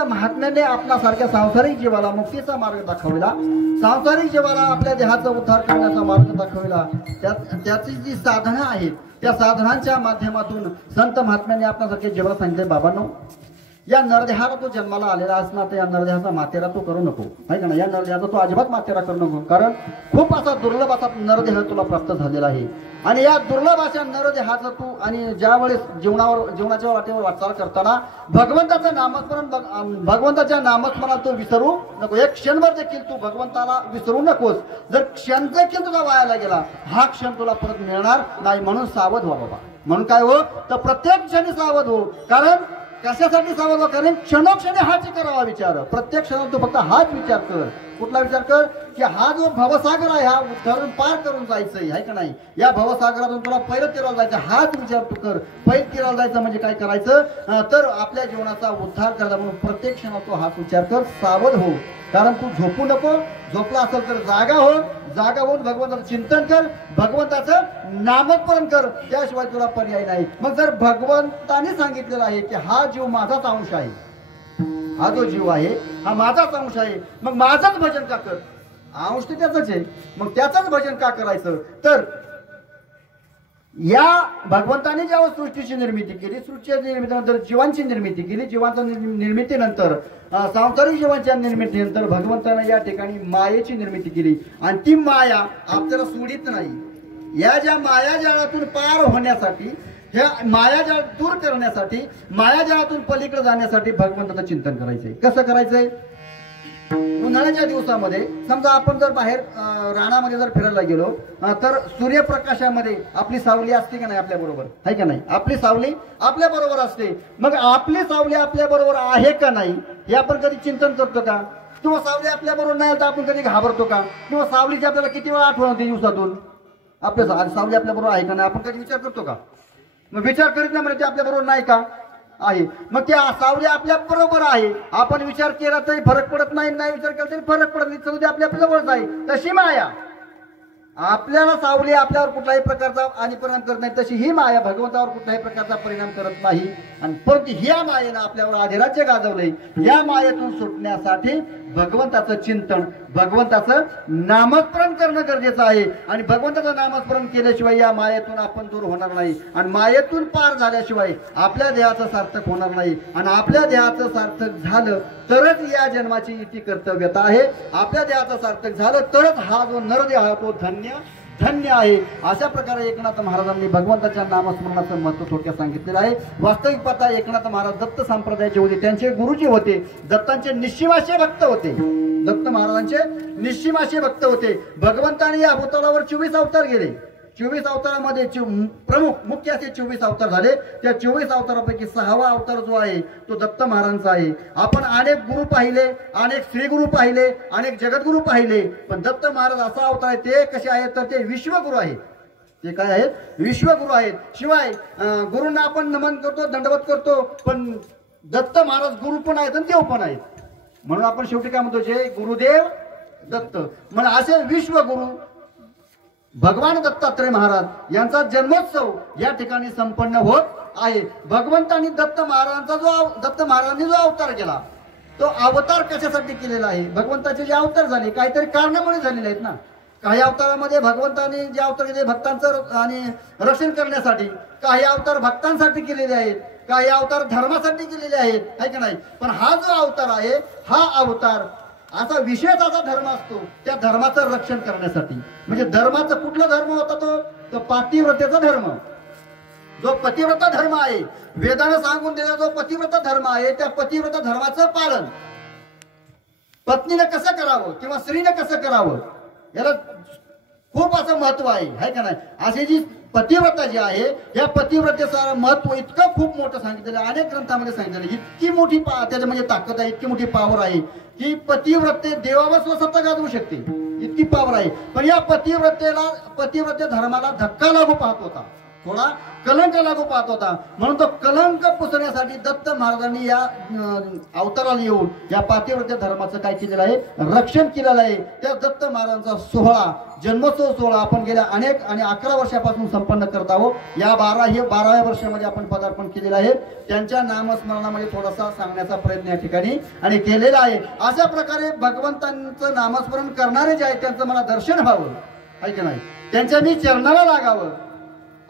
महात्म्याने आपल्यासारख्या सांसारिक जीवाला मुक्तीचा मार्ग दाखवला, सांसारिक जीवाला आपल्या देहाचा उद्धार करण्याचा मार्ग दाखवला. त्याची जी साधना आहेत त्या साधनांच्या माध्यमातून संत महात्म्याने आपल्यासारख्या जीवाला सांगितले, बाबांनो या नरदेहाला तो जन्माला आलेला असणार तर या नरदेहाचा मातेरा तो करू नको, आहे का ना? या नरदेहाचा तो अजिबात मातेरा करू नको, कारण खूप असा दुर्लभ असा नरदेह तुला प्राप्त झालेला आहे. आणि या दुर्लभ अशा नरदेहाचा तू आणि ज्या वेळेस जीवनाच्या वाटेवर वाटचाल करताना भगवंताचं नामस्मरण भगवंताच्या नामस्मरणात तू विसरू नको. एक क्षणभर देखील तू भगवंताला विसरू नकोस. जर क्षण देखील तुझा वायाला गेला, हा क्षण तुला परत मिळणार नाही. म्हणून सावध व्हा बाबा. म्हणून काय हो, तर प्रत्येक क्षणी सावध हो. कारण कशासाठी सावध व्हा? कारण क्षणोक्षणी हाच करावा विचार. प्रत्येक क्षणात तू फक्त हाच विचार कर. कुठला विचार कर? की हा जो भवसागर आहे हा धरून पार करून जायचंय, आहे का नाही? या भवसागरातून तुला पहिलं तीराला जायचं, हाच विचार तू कर. पहिलं तीराला जायचं म्हणजे काय करायचं? तर आपल्या जीवनाचा उद्धार करायचा. म्हणून प्रत्येक क्षणात तू हाच विचार कर, सावध हो. कारण तू झोपू नको. झोपला असेल तर जागा हो. जागा होऊन भगवंताचं चिंतन कर, भगवंताचं नामस्मरण कर. त्याशिवाय तुला पर्याय नाही. मग जर भगवंताने सांगितलेलं आहे की हा जीव माझाच अंश आहे, हा जो जीव आहे हा माझाच अंश आहे, मग माझंच भजन का कर? अंश तर त्याचंच आहे, मग त्याचंच भजन का करायचं? तर या भगवंताने जेव्हा सृष्टीची निर्मिती केली, सृष्टीच्या निर्मितीनंतर जीवांची निर्मिती केली, जीवांच्या निर्मितीनंतर सांसारिक जीवांच्या निर्मितीनंतर भगवंताने या ठिकाणी मायेची निर्मिती केली. आणि ती माया आपल्याला सोडित नाही. या ज्या मायाजाळातून पार होण्यासाठी, ह्या मायाजाळ दूर करण्यासाठी, मायाजाळातून पलीकडे जाण्यासाठी भगवंताचं चिंतन करायचंय. कसं करायचंय? उन्हाळ्याच्या दिवसामध्ये समजा आपण जर बाहेर रानामध्ये जर फिरायला गेलो तर सूर्यप्रकाशामध्ये आपली सावली असते का नाही आपल्या बरोबर, आहे का नाही? आपली सावली आपल्या बरोबर असते. मग आपली सावली आपल्या बरोबर आहे का नाही हे आपण कधी चिंतन करतो का? किंवा सावली आपल्या बरोबर नाही तर आपण कधी घाबरतो का? किंवा सावलीची आपल्याला किती वेळा आठवण होते दिवसातून? आपल्या सावली आपल्या बरोबर आहे का नाही आपण कधी विचार करतो का? मग विचार करीत नाही म्हणजे आपल्या बरोबर नाही का? आहे. मग त्या सावली आपल्या बरोबर आहे. आपण विचार केला तरी फरक पडत नाही, नाही विचार केला तरी फरक पडत नाही. सावली आपल्या जवळच आहे. तशी माया आपल्याला सावली आपल्यावर कुठल्याही प्रकारचा आणि परिणाम करत नाही, तशी ही माया भगवंतावर कुठल्याही प्रकारचा परिणाम करत नाही. आणि परंतु ह्या मायेनं आपल्यावर अधिराज्य गाजवलंय. या मायेतून सुटण्यासाठी भगवंताचं चिंतन, भगवंताचं नामस्मरण करणं गरजेचं आहे. आणि भगवंताचं नामस्मरण केल्याशिवाय या मायेतून आपण दूर होणार नाही. आणि मायेतून पार झाल्याशिवाय आपल्या देहाचं सार्थक होणार नाही. आणि आपल्या देहाचं सार्थक झालं तरच या जन्माची इति कर्तव्यता आहे. आपल्या देहाचं सार्थक झालं तरच हा जो नरदेह आहे तो धन्य धन्य आहे. अशा प्रकारे एकनाथ महाराजांनी भगवंताच्या नामस्मरणाचं महत्व थोडक्यात सांगितलेलं आहे. वास्तविक पाहता एकनाथ महाराज दत्त संप्रदायाचे होते. त्यांचे गुरुजी होते. दत्तांचे निश्चिमाचे भक्त होते. दत्त महाराजांचे निश्चिमाचे भक्त होते. भगवंताने या अवतारावर 24 अवतार गेले. 24 अवतारामध्ये प्रमुख मुख्य असे 24 अवतार झाले. त्या 24 अवतारापैकी 6वा अवतार जो आहे तो दत्त महाराजांचा आहे. आपण अनेक गुरु पाहिले, अनेक श्रीगुरु पाहिले, अनेक जगद्गुरु पाहिले, पण दत्त महाराज असा अवतार आहे. ते कसे आहेत तर ते विश्वगुरु आहेत. ते काय आहेत? विश्वगुरु आहेत. शिवाय गुरूंना आपण नमन करतो, दंडवत करतो, पण दत्त महाराज गुरु पण आहेत आणि देव पण आहेत. म्हणून आपण शेवटी काय म्हणतो? जय गुरुदेव दत्त. म्हणजे असे विश्वगुरु भगवान दत्तात्रय महाराज यांचा जन्मोत्सव या ठिकाणी संपन्न होत आहे. भगवंतांनी दत्त महाराजांनी जो अवतार केला तो अवतार कशासाठी केलेला आहे? भगवंताचे जे अवतार झाले काहीतरी कारणामुळे झालेले आहेत ना. काही अवतारामध्ये भगवंतांनी जे अवतार केले भक्तांचं आणि रक्षण करण्यासाठी, काही अवतार भक्तांसाठी केलेले आहेत, काही अवतार धर्मासाठी केलेले आहेत, आहे का नाही? पण हा जो अवतार आहे हा अवतार असा विशेष असा धर्म असतो त्या धर्माचं रक्षण करण्यासाठी. म्हणजे धर्माचा कुठला धर्म होता तो पतिव्रतेचा धर्म. जो पतिव्रता धर्म आहे, वेदानं सांगून दिलेला जो पतिव्रता धर्म आहे, त्या पतिव्रता धर्माचं पालन पत्नीने कसं करावं किंवा स्त्रीने कसं करावं याला खूप असं महत्व आहे का नाही? अशी जी पतिव्रता जी आहे या पतिव्रतेचं महत्व इतकं खूप मोठं सांगितलेलं, अनेक ग्रंथामध्ये सांगितलेलं. इतकी मोठी त्याच्यामध्ये ताकद आहे, इतकी मोठी पावर आहे की पतिव्रते देवावर सुद्धा सत्ता गाजवू शकते, इतकी पावर आहे. पण या पतिव्रते धर्माला धक्का लागू पाहत होता, थोडा कलंक लागू पाहत होता. म्हणून तो कलंक पुसण्यासाठी दत्त महाराजांनी या अवताराला येऊन या पतिव्रते धर्माचं काय केलेलं आहे? रक्षण केलेलं आहे. त्या दत्त महाराजांचा सोहळा, जन्मोत्सव सोहळा आपण गेल्या अनेक आणि 11 वर्षापासून संपन्न करत आहोत. या 12व्या वर्षामध्ये आपण पदार्पण केलेलं आहे. त्यांच्या नामस्मरणामध्ये थोडासा सांगण्याचा प्रयत्न या ठिकाणी आणि केलेला आहे. अशा प्रकारे भगवंतांचं नामस्मरण करणारे जे आहेत त्यांचं मला दर्शन व्हावं, आहे की नाही? त्यांच्या मी चरणाला लागावं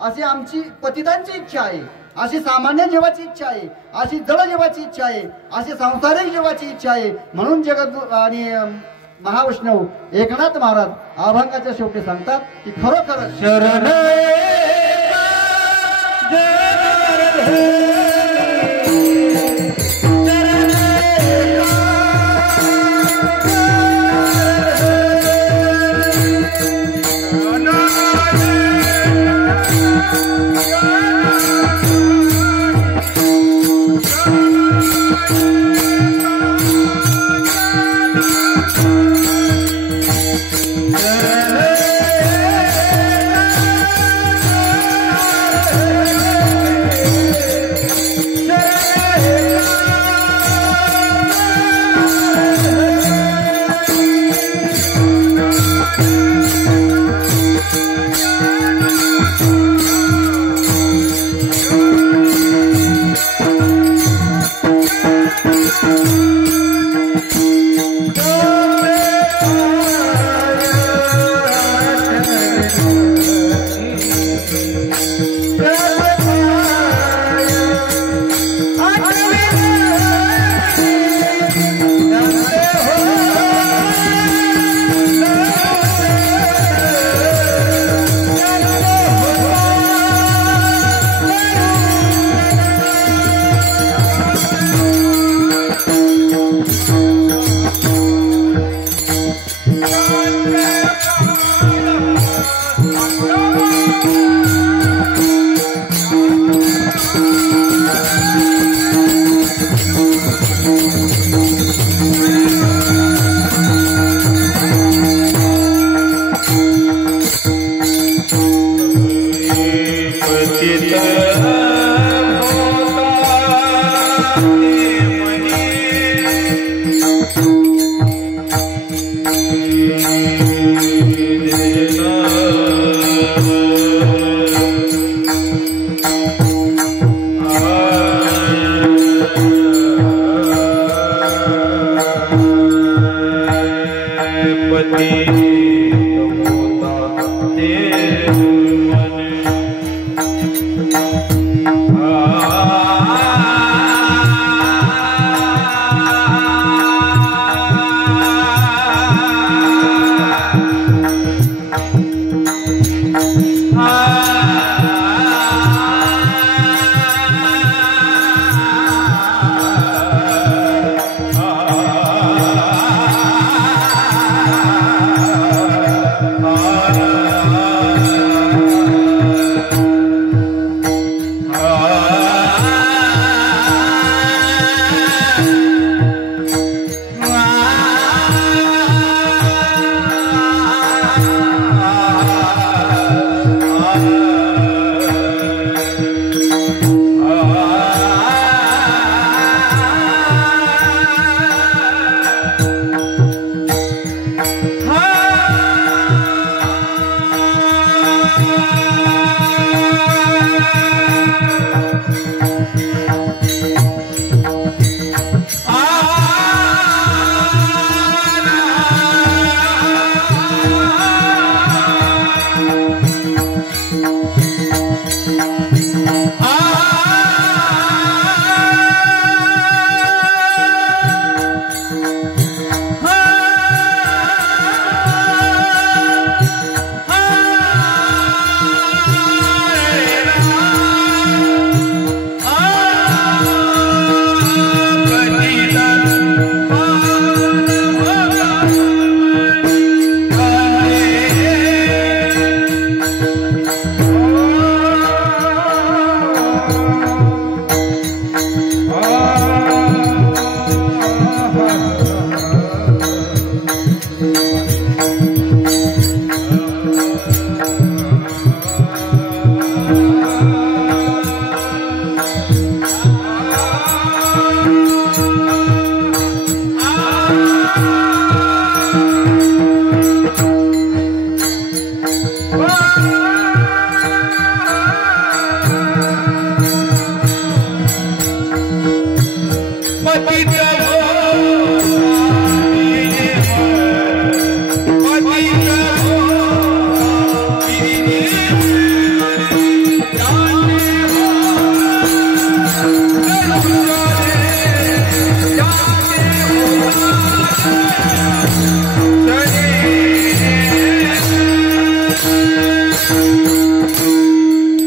अशी आमची पतितांची इच्छा आहे. अशी सामान्य जीवाची इच्छा आहे, अशी जड जीवाची इच्छा आहे, अशी सांसारिक जीवाची इच्छा आहे. म्हणून जगद्गुरु आणि महावैष्णव एकनाथ महाराज अभंगाच्या शेवटी सांगतात की खरोखर शरण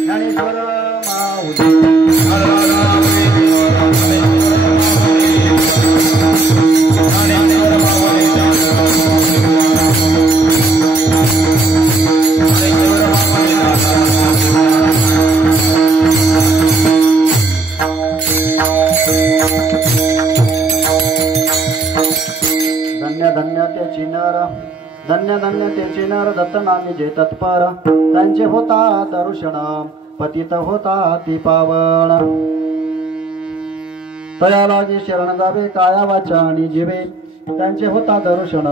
ज्ञानेश्वर माऊली धन्य धन्य त्याचे नर दत्त नामी जे तत्पर त्यांचे होता दर्शन पतित होता ती पावण तया लागी शरण जावे काया वाचा आणि जीवे त्यांचे होता दर्शन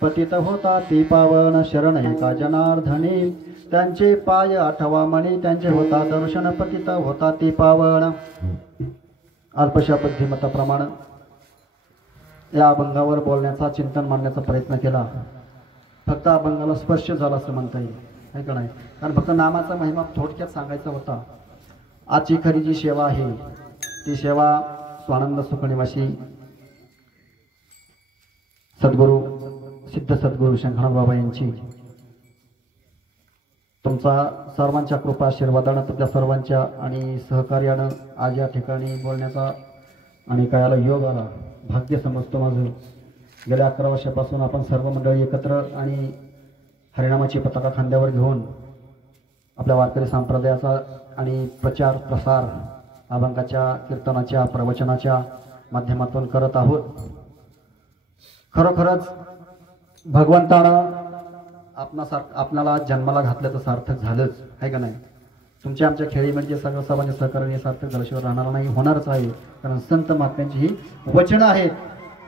पतित होता ती पावण शरण एका जनार्दनी त्यांचे पाय आठवा मणी त्यांचे होता दर्शन पतित होता ती पावण अल्पशा बुद्धिमत्ताप्रमाणे या अभंगावर बोलण्याचा चिंतन मांडण्याचा प्रयत्न केला फक्त अभंगाला स्पर्श झाला असं म्हणता येईल आहे का नाही कारण फक्त नामाचा महिमा थोडक्यात सांगायचा होता आजची खरी जी सेवा आहे ती सेवा स्वानंद सुखनिवासी सद्गुरू सिद्ध सद्गुरू शंकरनाथ बाबा यांची तुमचा सर्वांच्या कृपा आशीर्वादानं तुमच्या सर्वांच्या आणि सहकार्यानं आज या ठिकाणी बोलण्याचा आणि कायाला योग आला भाग्य समजतो माझं गेल्या 11 वर्षापासून आपण सर्व मंडळी एकत्र आणि हरिनामाची पताका खांद्यावर घेऊन आपल्या वारकरी संप्रदायाचा आणि प्रचार प्रसार अभंगाच्या कीर्तनाच्या प्रवचनाच्या माध्यमातून करत आहोत खरोखरच भगवंतानं आपणाला जन्माला घातलं तर सार्थक झालंच आहे का नाही तुमच्या आमच्या खेळीमध्ये सगळं सर्वांचे सहकार्याने सार्थक झाल्याशिवाय राहणार नाही होणारच आहे कारण संत महात्म्यांची ही वचनं आहेत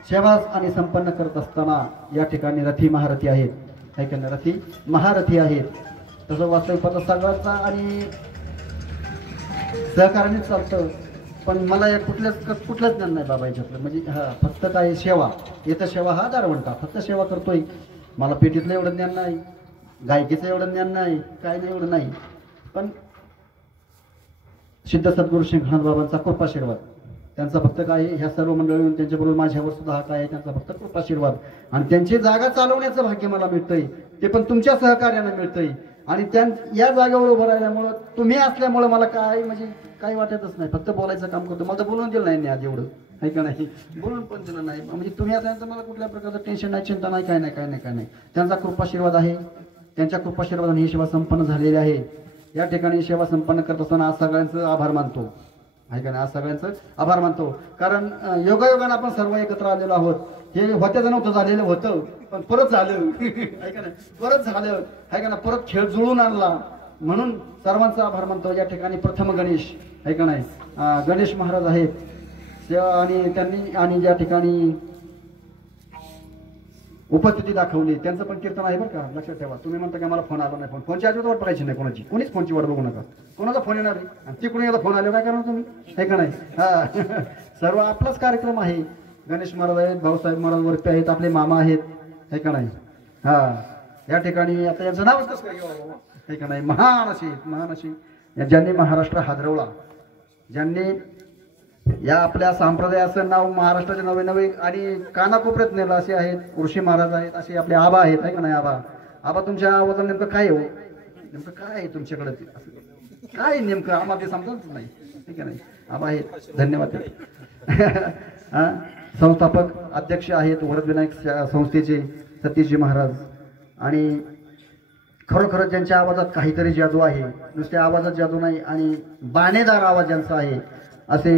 सेवा आणि संपन्न करत असताना या ठिकाणी रथी महारथी आहेत आहे का नाही रथी महारथी आहेत तसं वास्तविक पद सगळ्यांचा आणि सहकार्यानेच चालतं पण मला या कुठलंच ज्ञान नाही बाबा याच्यातलं म्हणजे हा फक्त काय सेवा येतं सेवा हा दारवंटा फक्त सेवा करतोय मला पेटीतलं एवढं ज्ञान नाही गायकीचं एवढं ज्ञान नाही काय नाही एवढं नाही पण सिद्ध सद्गुरू शंकरनाथ बाबांचा कृपाशीर्वाद त्यांचा फक्त काय ह्या सर्व मंडळींनी त्यांच्याबरोबर माझ्यावर सुद्धा हा काय आहे त्यांचा फक्त कृपाशीर्वाद आणि त्यांची जागा चालवण्याचं भाग्य मला मिळतंय ते पण तुमच्या सहकार्यानं मिळतंय आणि या जागेवर उभं राहिल्यामुळं तुम्ही असल्यामुळं मला काय म्हणजे काही वाटतच नाही फक्त बोलायचं काम करतो मला तर बोलून दिलं नाही आज एवढं आहे का नाही बोलून पण दिलं नाही म्हणजे तुम्ही असल्यानंतर मला कुठल्या प्रकारचं टेन्शन नाही चिंता नाही काय नाही त्यांचा कृपाशीर्वाद आहे त्यांच्या कृपाशीर्वादाने ही सेवा संपन्न झालेली आहे या ठिकाणी सेवा संपन्न करत असताना आज सगळ्यांचं आभार मानतो आहे का नाही आज सगळ्यांचं आभार मानतो कारण योगायोगानं आपण सर्व एकत्र आलेलो आहोत हे होत्याचं नव्हतं झालेलं होतं पण परत झालं आहे का नाही परत झालं आहे का ना परत खेळ जुळून आणला म्हणून सर्वांचा आभार मानतो या ठिकाणी प्रथम गणेश आहे का नाही गणेश महाराज आहेत आणि त्यांनी आणि ज्या ठिकाणी उपस्थिती दाखवली त्यांचं पण कीर्तन आहे बरं का लक्षात ठेवा तुम्ही म्हणता की मला फोन आला नाही फोनची अजिबात वाट बघायची नाही कोणाची कोणीच फोनची वाट बघू नका कोणाचा फोन येणार आहे आणि तिकडून याला फोन आले काय करणार तुम्ही हे का नाही हा सर्व आपलाच कार्यक्रम आहे गणेश महाराज आहेत भाऊसाहेब महाराज वरती आहेत आपले मामा आहेत हे का नाही हा या ठिकाणी आता यांचं नावच कसं काय हे का नाही महान अशी ज्यांनी महाराष्ट्र हादरवला ज्यांनी या आपल्या संप्रदायाचं नाव महाराष्ट्राचे नवे आणि कानाकोपऱ्यात नेलं असे आहेत ऋषी महाराज आहेत असे आपले आबा आहेत आहे का नाही आबा तुमच्या आवाजात नेमकं काय हो नेमकं काय आहे तुमच्याकडे काय नेमकं आम्हाला ते समजतच नाही ठीक आहे नाही आबा आहेत धन्यवाद संस्थापक अध्यक्ष आहेत वरदविनायक संस्थेचे सतीशजी महाराज आणि खरोखरच ज्यांच्या आवाजात काहीतरी जादू आहे नुसत्या आवाजात जादू नाही आणि बाणेदार आवाज ज्यांचा आहे असे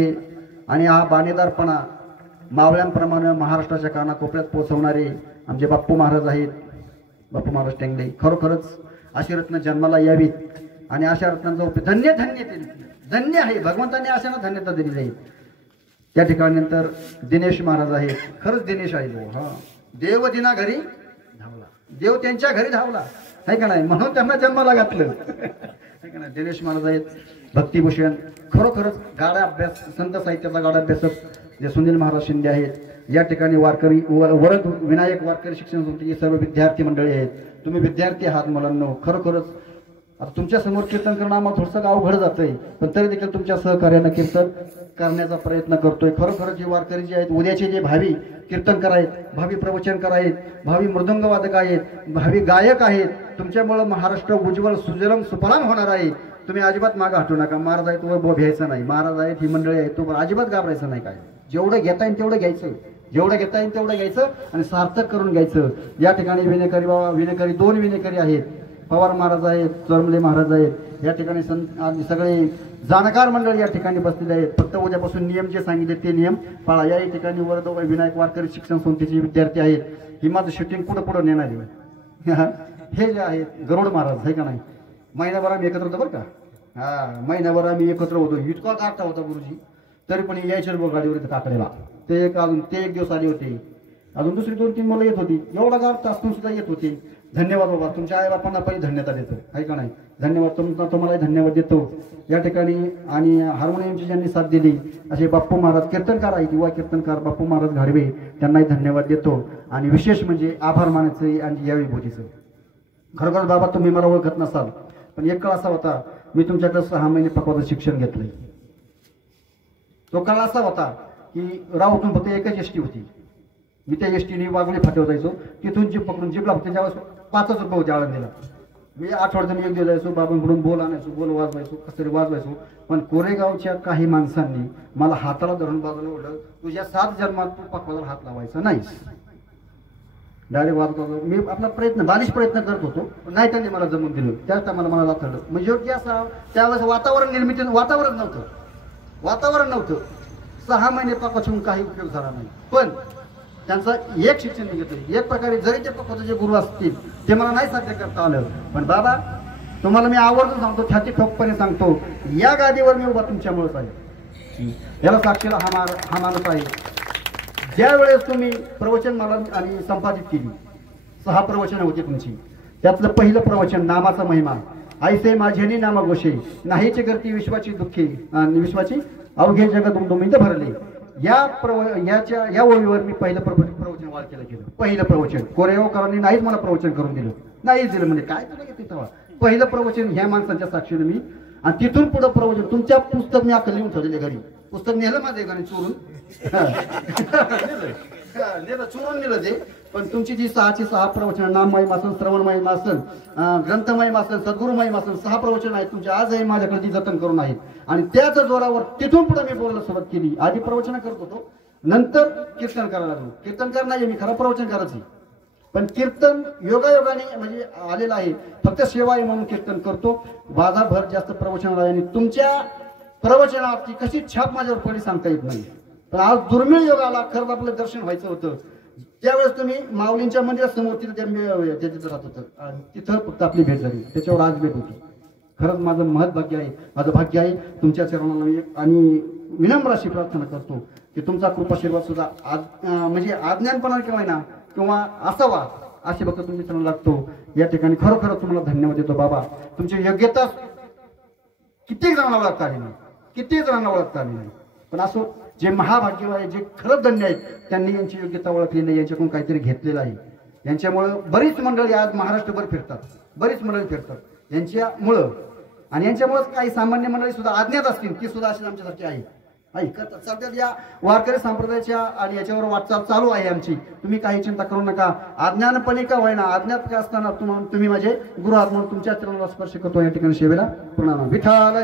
आणि हा बाणेदारपणा मावळ्यांप्रमाणे महाराष्ट्राच्या कानाकोपऱ्यात पोहोचवणारे आमचे बाप्पू महाराज आहेत बाप्पू महाराज टेंगडे खरोखरच अशी रत्न जन्माला यावीत आणि अशा रत्नांचा उपयोग धन्य आहे भगवंताने अशांना धन्यता दिली आहे त्या ठिकाणी नंतर दिनेश महाराज आहेत खरंच दिनेश आहे हा देव दिना घरी धावला देव त्यांच्या घरी धावला आहे का नाही म्हणून त्यांना जन्माला घातलं आहे का नाही दिनेश महाराज आहेत भक्तिभूषण खरोखरच गाडा अभ्यास संत साहित्याचा गाडा अभ्यासक जे सुनील महाराज शिंदे आहेत या ठिकाणी वारकरी वरद विनायक वारकरी शिक्षण संस्थेची सर्व विद्यार्थी मंडळी आहेत तुम्ही विद्यार्थी आहात मुलांनो खरोखरच आता तुमच्या समोर कीर्तन करणं आम्हाला थोडंसं अवघड जातंय, पण तरी देखील तुमच्या सहकार्यानं कीर्तन करण्याचा प्रयत्न करतोय. खरोखर जे वारकरी जे आहेत, उद्याचे जे भावी कीर्तनकार आहेत, भावी प्रवचनकार आहेत, भावी मृदंगवादक आहेत, भावी गायक आहेत, तुमच्यामुळं महाराष्ट्र उज्ज्वल सुजलम सुफलाम होणार आहे. तुम्ही अजिबात मागं हटू नका. महाराज आहेत वर भ्यायचं नाही, महाराज आहेत ही मंडळी आहेत तो अजिबात घाबरायचं नाही. काय जेवढं घेता येईल तेवढं घ्यायचं, जेवढं घेता येईल तेवढं घ्यायचं आणि सार्थक करून घ्यायचं. या ठिकाणी विनेकरी बाबा, विनेकरी 2 विनेकरी आहेत, पवार महाराज आहेत, चोरमले महाराज आहेत. या ठिकाणी सगळे जाणकार मंडळी या ठिकाणी बसलेले आहेत. फक्त उद्यापासून नियम जे सांगितले ते नियम पाळा. या ठिकाणी वरद विनायक वारकरी शिक्षण संस्थेचे विद्यार्थी आहेत. ही माझं शूटिंग पुढं नेणार आहे. हे जे आहेत गरुड महाराज आहे का नाही, महिनाभर आम्ही एकत्र होतो बरं का. महिनाभर आम्ही एकत्र होतो. इतका काढता होता गुरुजी, तरी पण यायचे गाडीवर काकड्याला. ते एक दिवस आले होते, अजून दुसरी 2-3 मुलं येत होती. एवढा गाडता असून सुद्धा येत होती. धन्यवाद बाबा, तुमच्या आई बापांना पहिली धन्यता देतो आहे का नाही. धन्यवाद, तुम्हाला धन्यवाद देतो या ठिकाणी. आणि हार्मोनियमची ज्यांनी साथ दिली असे बाप्पू महाराज कीर्तनकार आहेत, युवा कीर्तनकार बाप्पू महाराज घाडवे, त्यांनाही धन्यवाद देतो. आणि विशेष म्हणजे आभार मानायचं आणि या विभूतीचं. खरोखर बाबा तुम्ही मला ओळखत नसाल, पण एक काळ असा होता मी तुमच्याकडे 6 महिने पकवाचं शिक्षण घेतलंय. तो काळ असा होता की राहूतून फक्त एकच एसटी होती. मी त्या एसटीने वाघोली फाट्यावर जायचो, तिथून जीप पकडून जीपला त्याच्यावर 5 रुपये होते आळंदीला. मी आठवड्यातून एक दिवस जायचो, बाबांकडून बोल आणायचो, बोल वाजवायचो, कसं तरी वाजवायचो. पण कोरेगावच्या काही माणसांनी मला हाताला धरून बाजूला ओढलं, तुझ्या 7 जन्मात तू पकवाला हात लावायचा नाहीस. डायरेक्ट वाजत होतो मी. आपला बालिश प्रयत्न करत होतो, नाही त्यांनी मला जमून दिलं. त्याच टायमाला मला लाथडलं. म्हणजे योग्य असं त्यावेळेस वातावरण नव्हतं. 6 महिने पकवासून काही उपयोग झाला नाही. पण त्यांचं एक शिक्षण घेतलं. एक प्रकारे जरी ते पकवाचे जे गुरु असतील ते मला नाही साध्य करता आलं, पण बाबा तुम्हाला मी आवर्जून सांगतो, छाती ठोकपणे सांगतो, या गादीवर मी उभा तुमच्यामुळेच आहे. याला साक्षीला हा माणूस आहे. ज्या वेळेस तुम्ही प्रवचन मला आणि संपादित केली, 6 प्रवचनं होती तुमची. त्यातलं पहिलं प्रवचन नामाचा महिमा, ऐसे माझेनी नामा घोषे, नाहीचे करती विश्वाची दुःखे आणि विश्वाची अवघे जगत उमदुमीत भरले. या ओळीवर मी पहिलं प्रवचन वाचन केलं. पहिलं प्रवचन कोरेगावकरांनी नाहीच मला प्रवचन करून दिलं, नाहीच दिलं. म्हणजे काय तुला घेते तेव्हा पहिलं प्रवचन ह्या माणसांच्या साक्षीने मी. आणि तिथून पुढं प्रवचन तुमच्या पुस्तक मी अकल लिहून ठेवलेले घरी. पुस्तक नेलं माझ्या घरी चोरून नेलं ते. पण तुमची जी 6 प्रवचन, नाममय असेल, श्रवणमय असेल, ग्रंथमय असेल, सद्गुरुमय असेल, 6 प्रवचन आहेत तुमचे आजही माझ्याकडे ती जतन करून आहेत. आणि त्याच जोरावर तिथून पुढे मी बोलायला सुरुवात केली. आधी प्रवचन करत होतो, नंतर कीर्तन करायला लागलो. कीर्तनकार नाही मी, खरं प्रवचन करायची. पण कीर्तन योगायोगाने म्हणजे आलेलं आहे. फक्त सेवा आहे म्हणून कीर्तन करतो. बाजाभर जास्त प्रवचन आहे. आणि तुमच्या प्रवचनाची कशी छाप माझ्यावर पडली सांगता येत नाही. पण आज दुर्मिळ योग आला. खरंच आपलं दर्शन व्हायचं होतं. त्यावेळेस तुम्ही माऊलींच्या मंदिरासमोर तिथं राहत होतं, तिथं फक्त आपली भेट झाली. त्याच्यावर आज भेट होती. खरंच माझं महत्भाग्य आहे, माझं भाग्य आहे. तुमच्या चरणाला मी आणि विनम्र अशी प्रार्थना करतो की तुमचा कृपाशीर्वाद सुद्धा म्हणजे आज्ञानपणा किंवा असावा अशी फक्त तुमच्या चरणाला लागतो. या ठिकाणी खरोखरच तुम्हाला धन्यवाद देतो बाबा. तुमची योग्यता कित्येक जणांना ओळखता आली नाही. पण असो, जे महाभाग्य आहे, जे खरंच धन्य आहेत, त्यांनी यांची योग्यता ओळखलेली आहे, यांच्याकडून काहीतरी घेतलेलं आहे. यांच्यामुळं बरीच मंडळी आज महाराष्ट्रभर फिरतात यांच्यामुळं. आणि यांच्यामुळेच काही सामान्य मंडळी सुद्धा अज्ञात असतील, ती सुद्धा अशी आमच्यासारखी आहे. सध्या या वारकरी संप्रदायाच्या आणि याच्यावर वाटचाल चालू आहे आमची. तुम्ही काही चिंता करू नका. अज्ञानपणे का होईना, अज्ञात का असताना तुम्ही माझे गुरु आहात म्हणून तुमच्या चरणाला स्पर्श करतो. या ठिकाणी सेवेला प्रणाम. विठ्ठल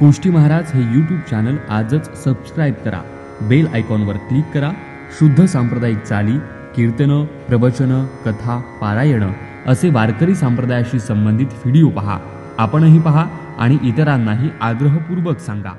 गोष्टी महाराज हे यूट्यूब चॅनल आजच सबस्क्राईब करा. बेल आयकॉनवर क्लिक करा. शुद्ध सांप्रदायिक चाली, कीर्तनं, प्रवचनं, कथा, पारायणं असे वारकरी संप्रदायाशी संबंधित व्हिडिओ पहा. आपणही पहा आणि इतरांनाही आग्रहपूर्वक सांगा.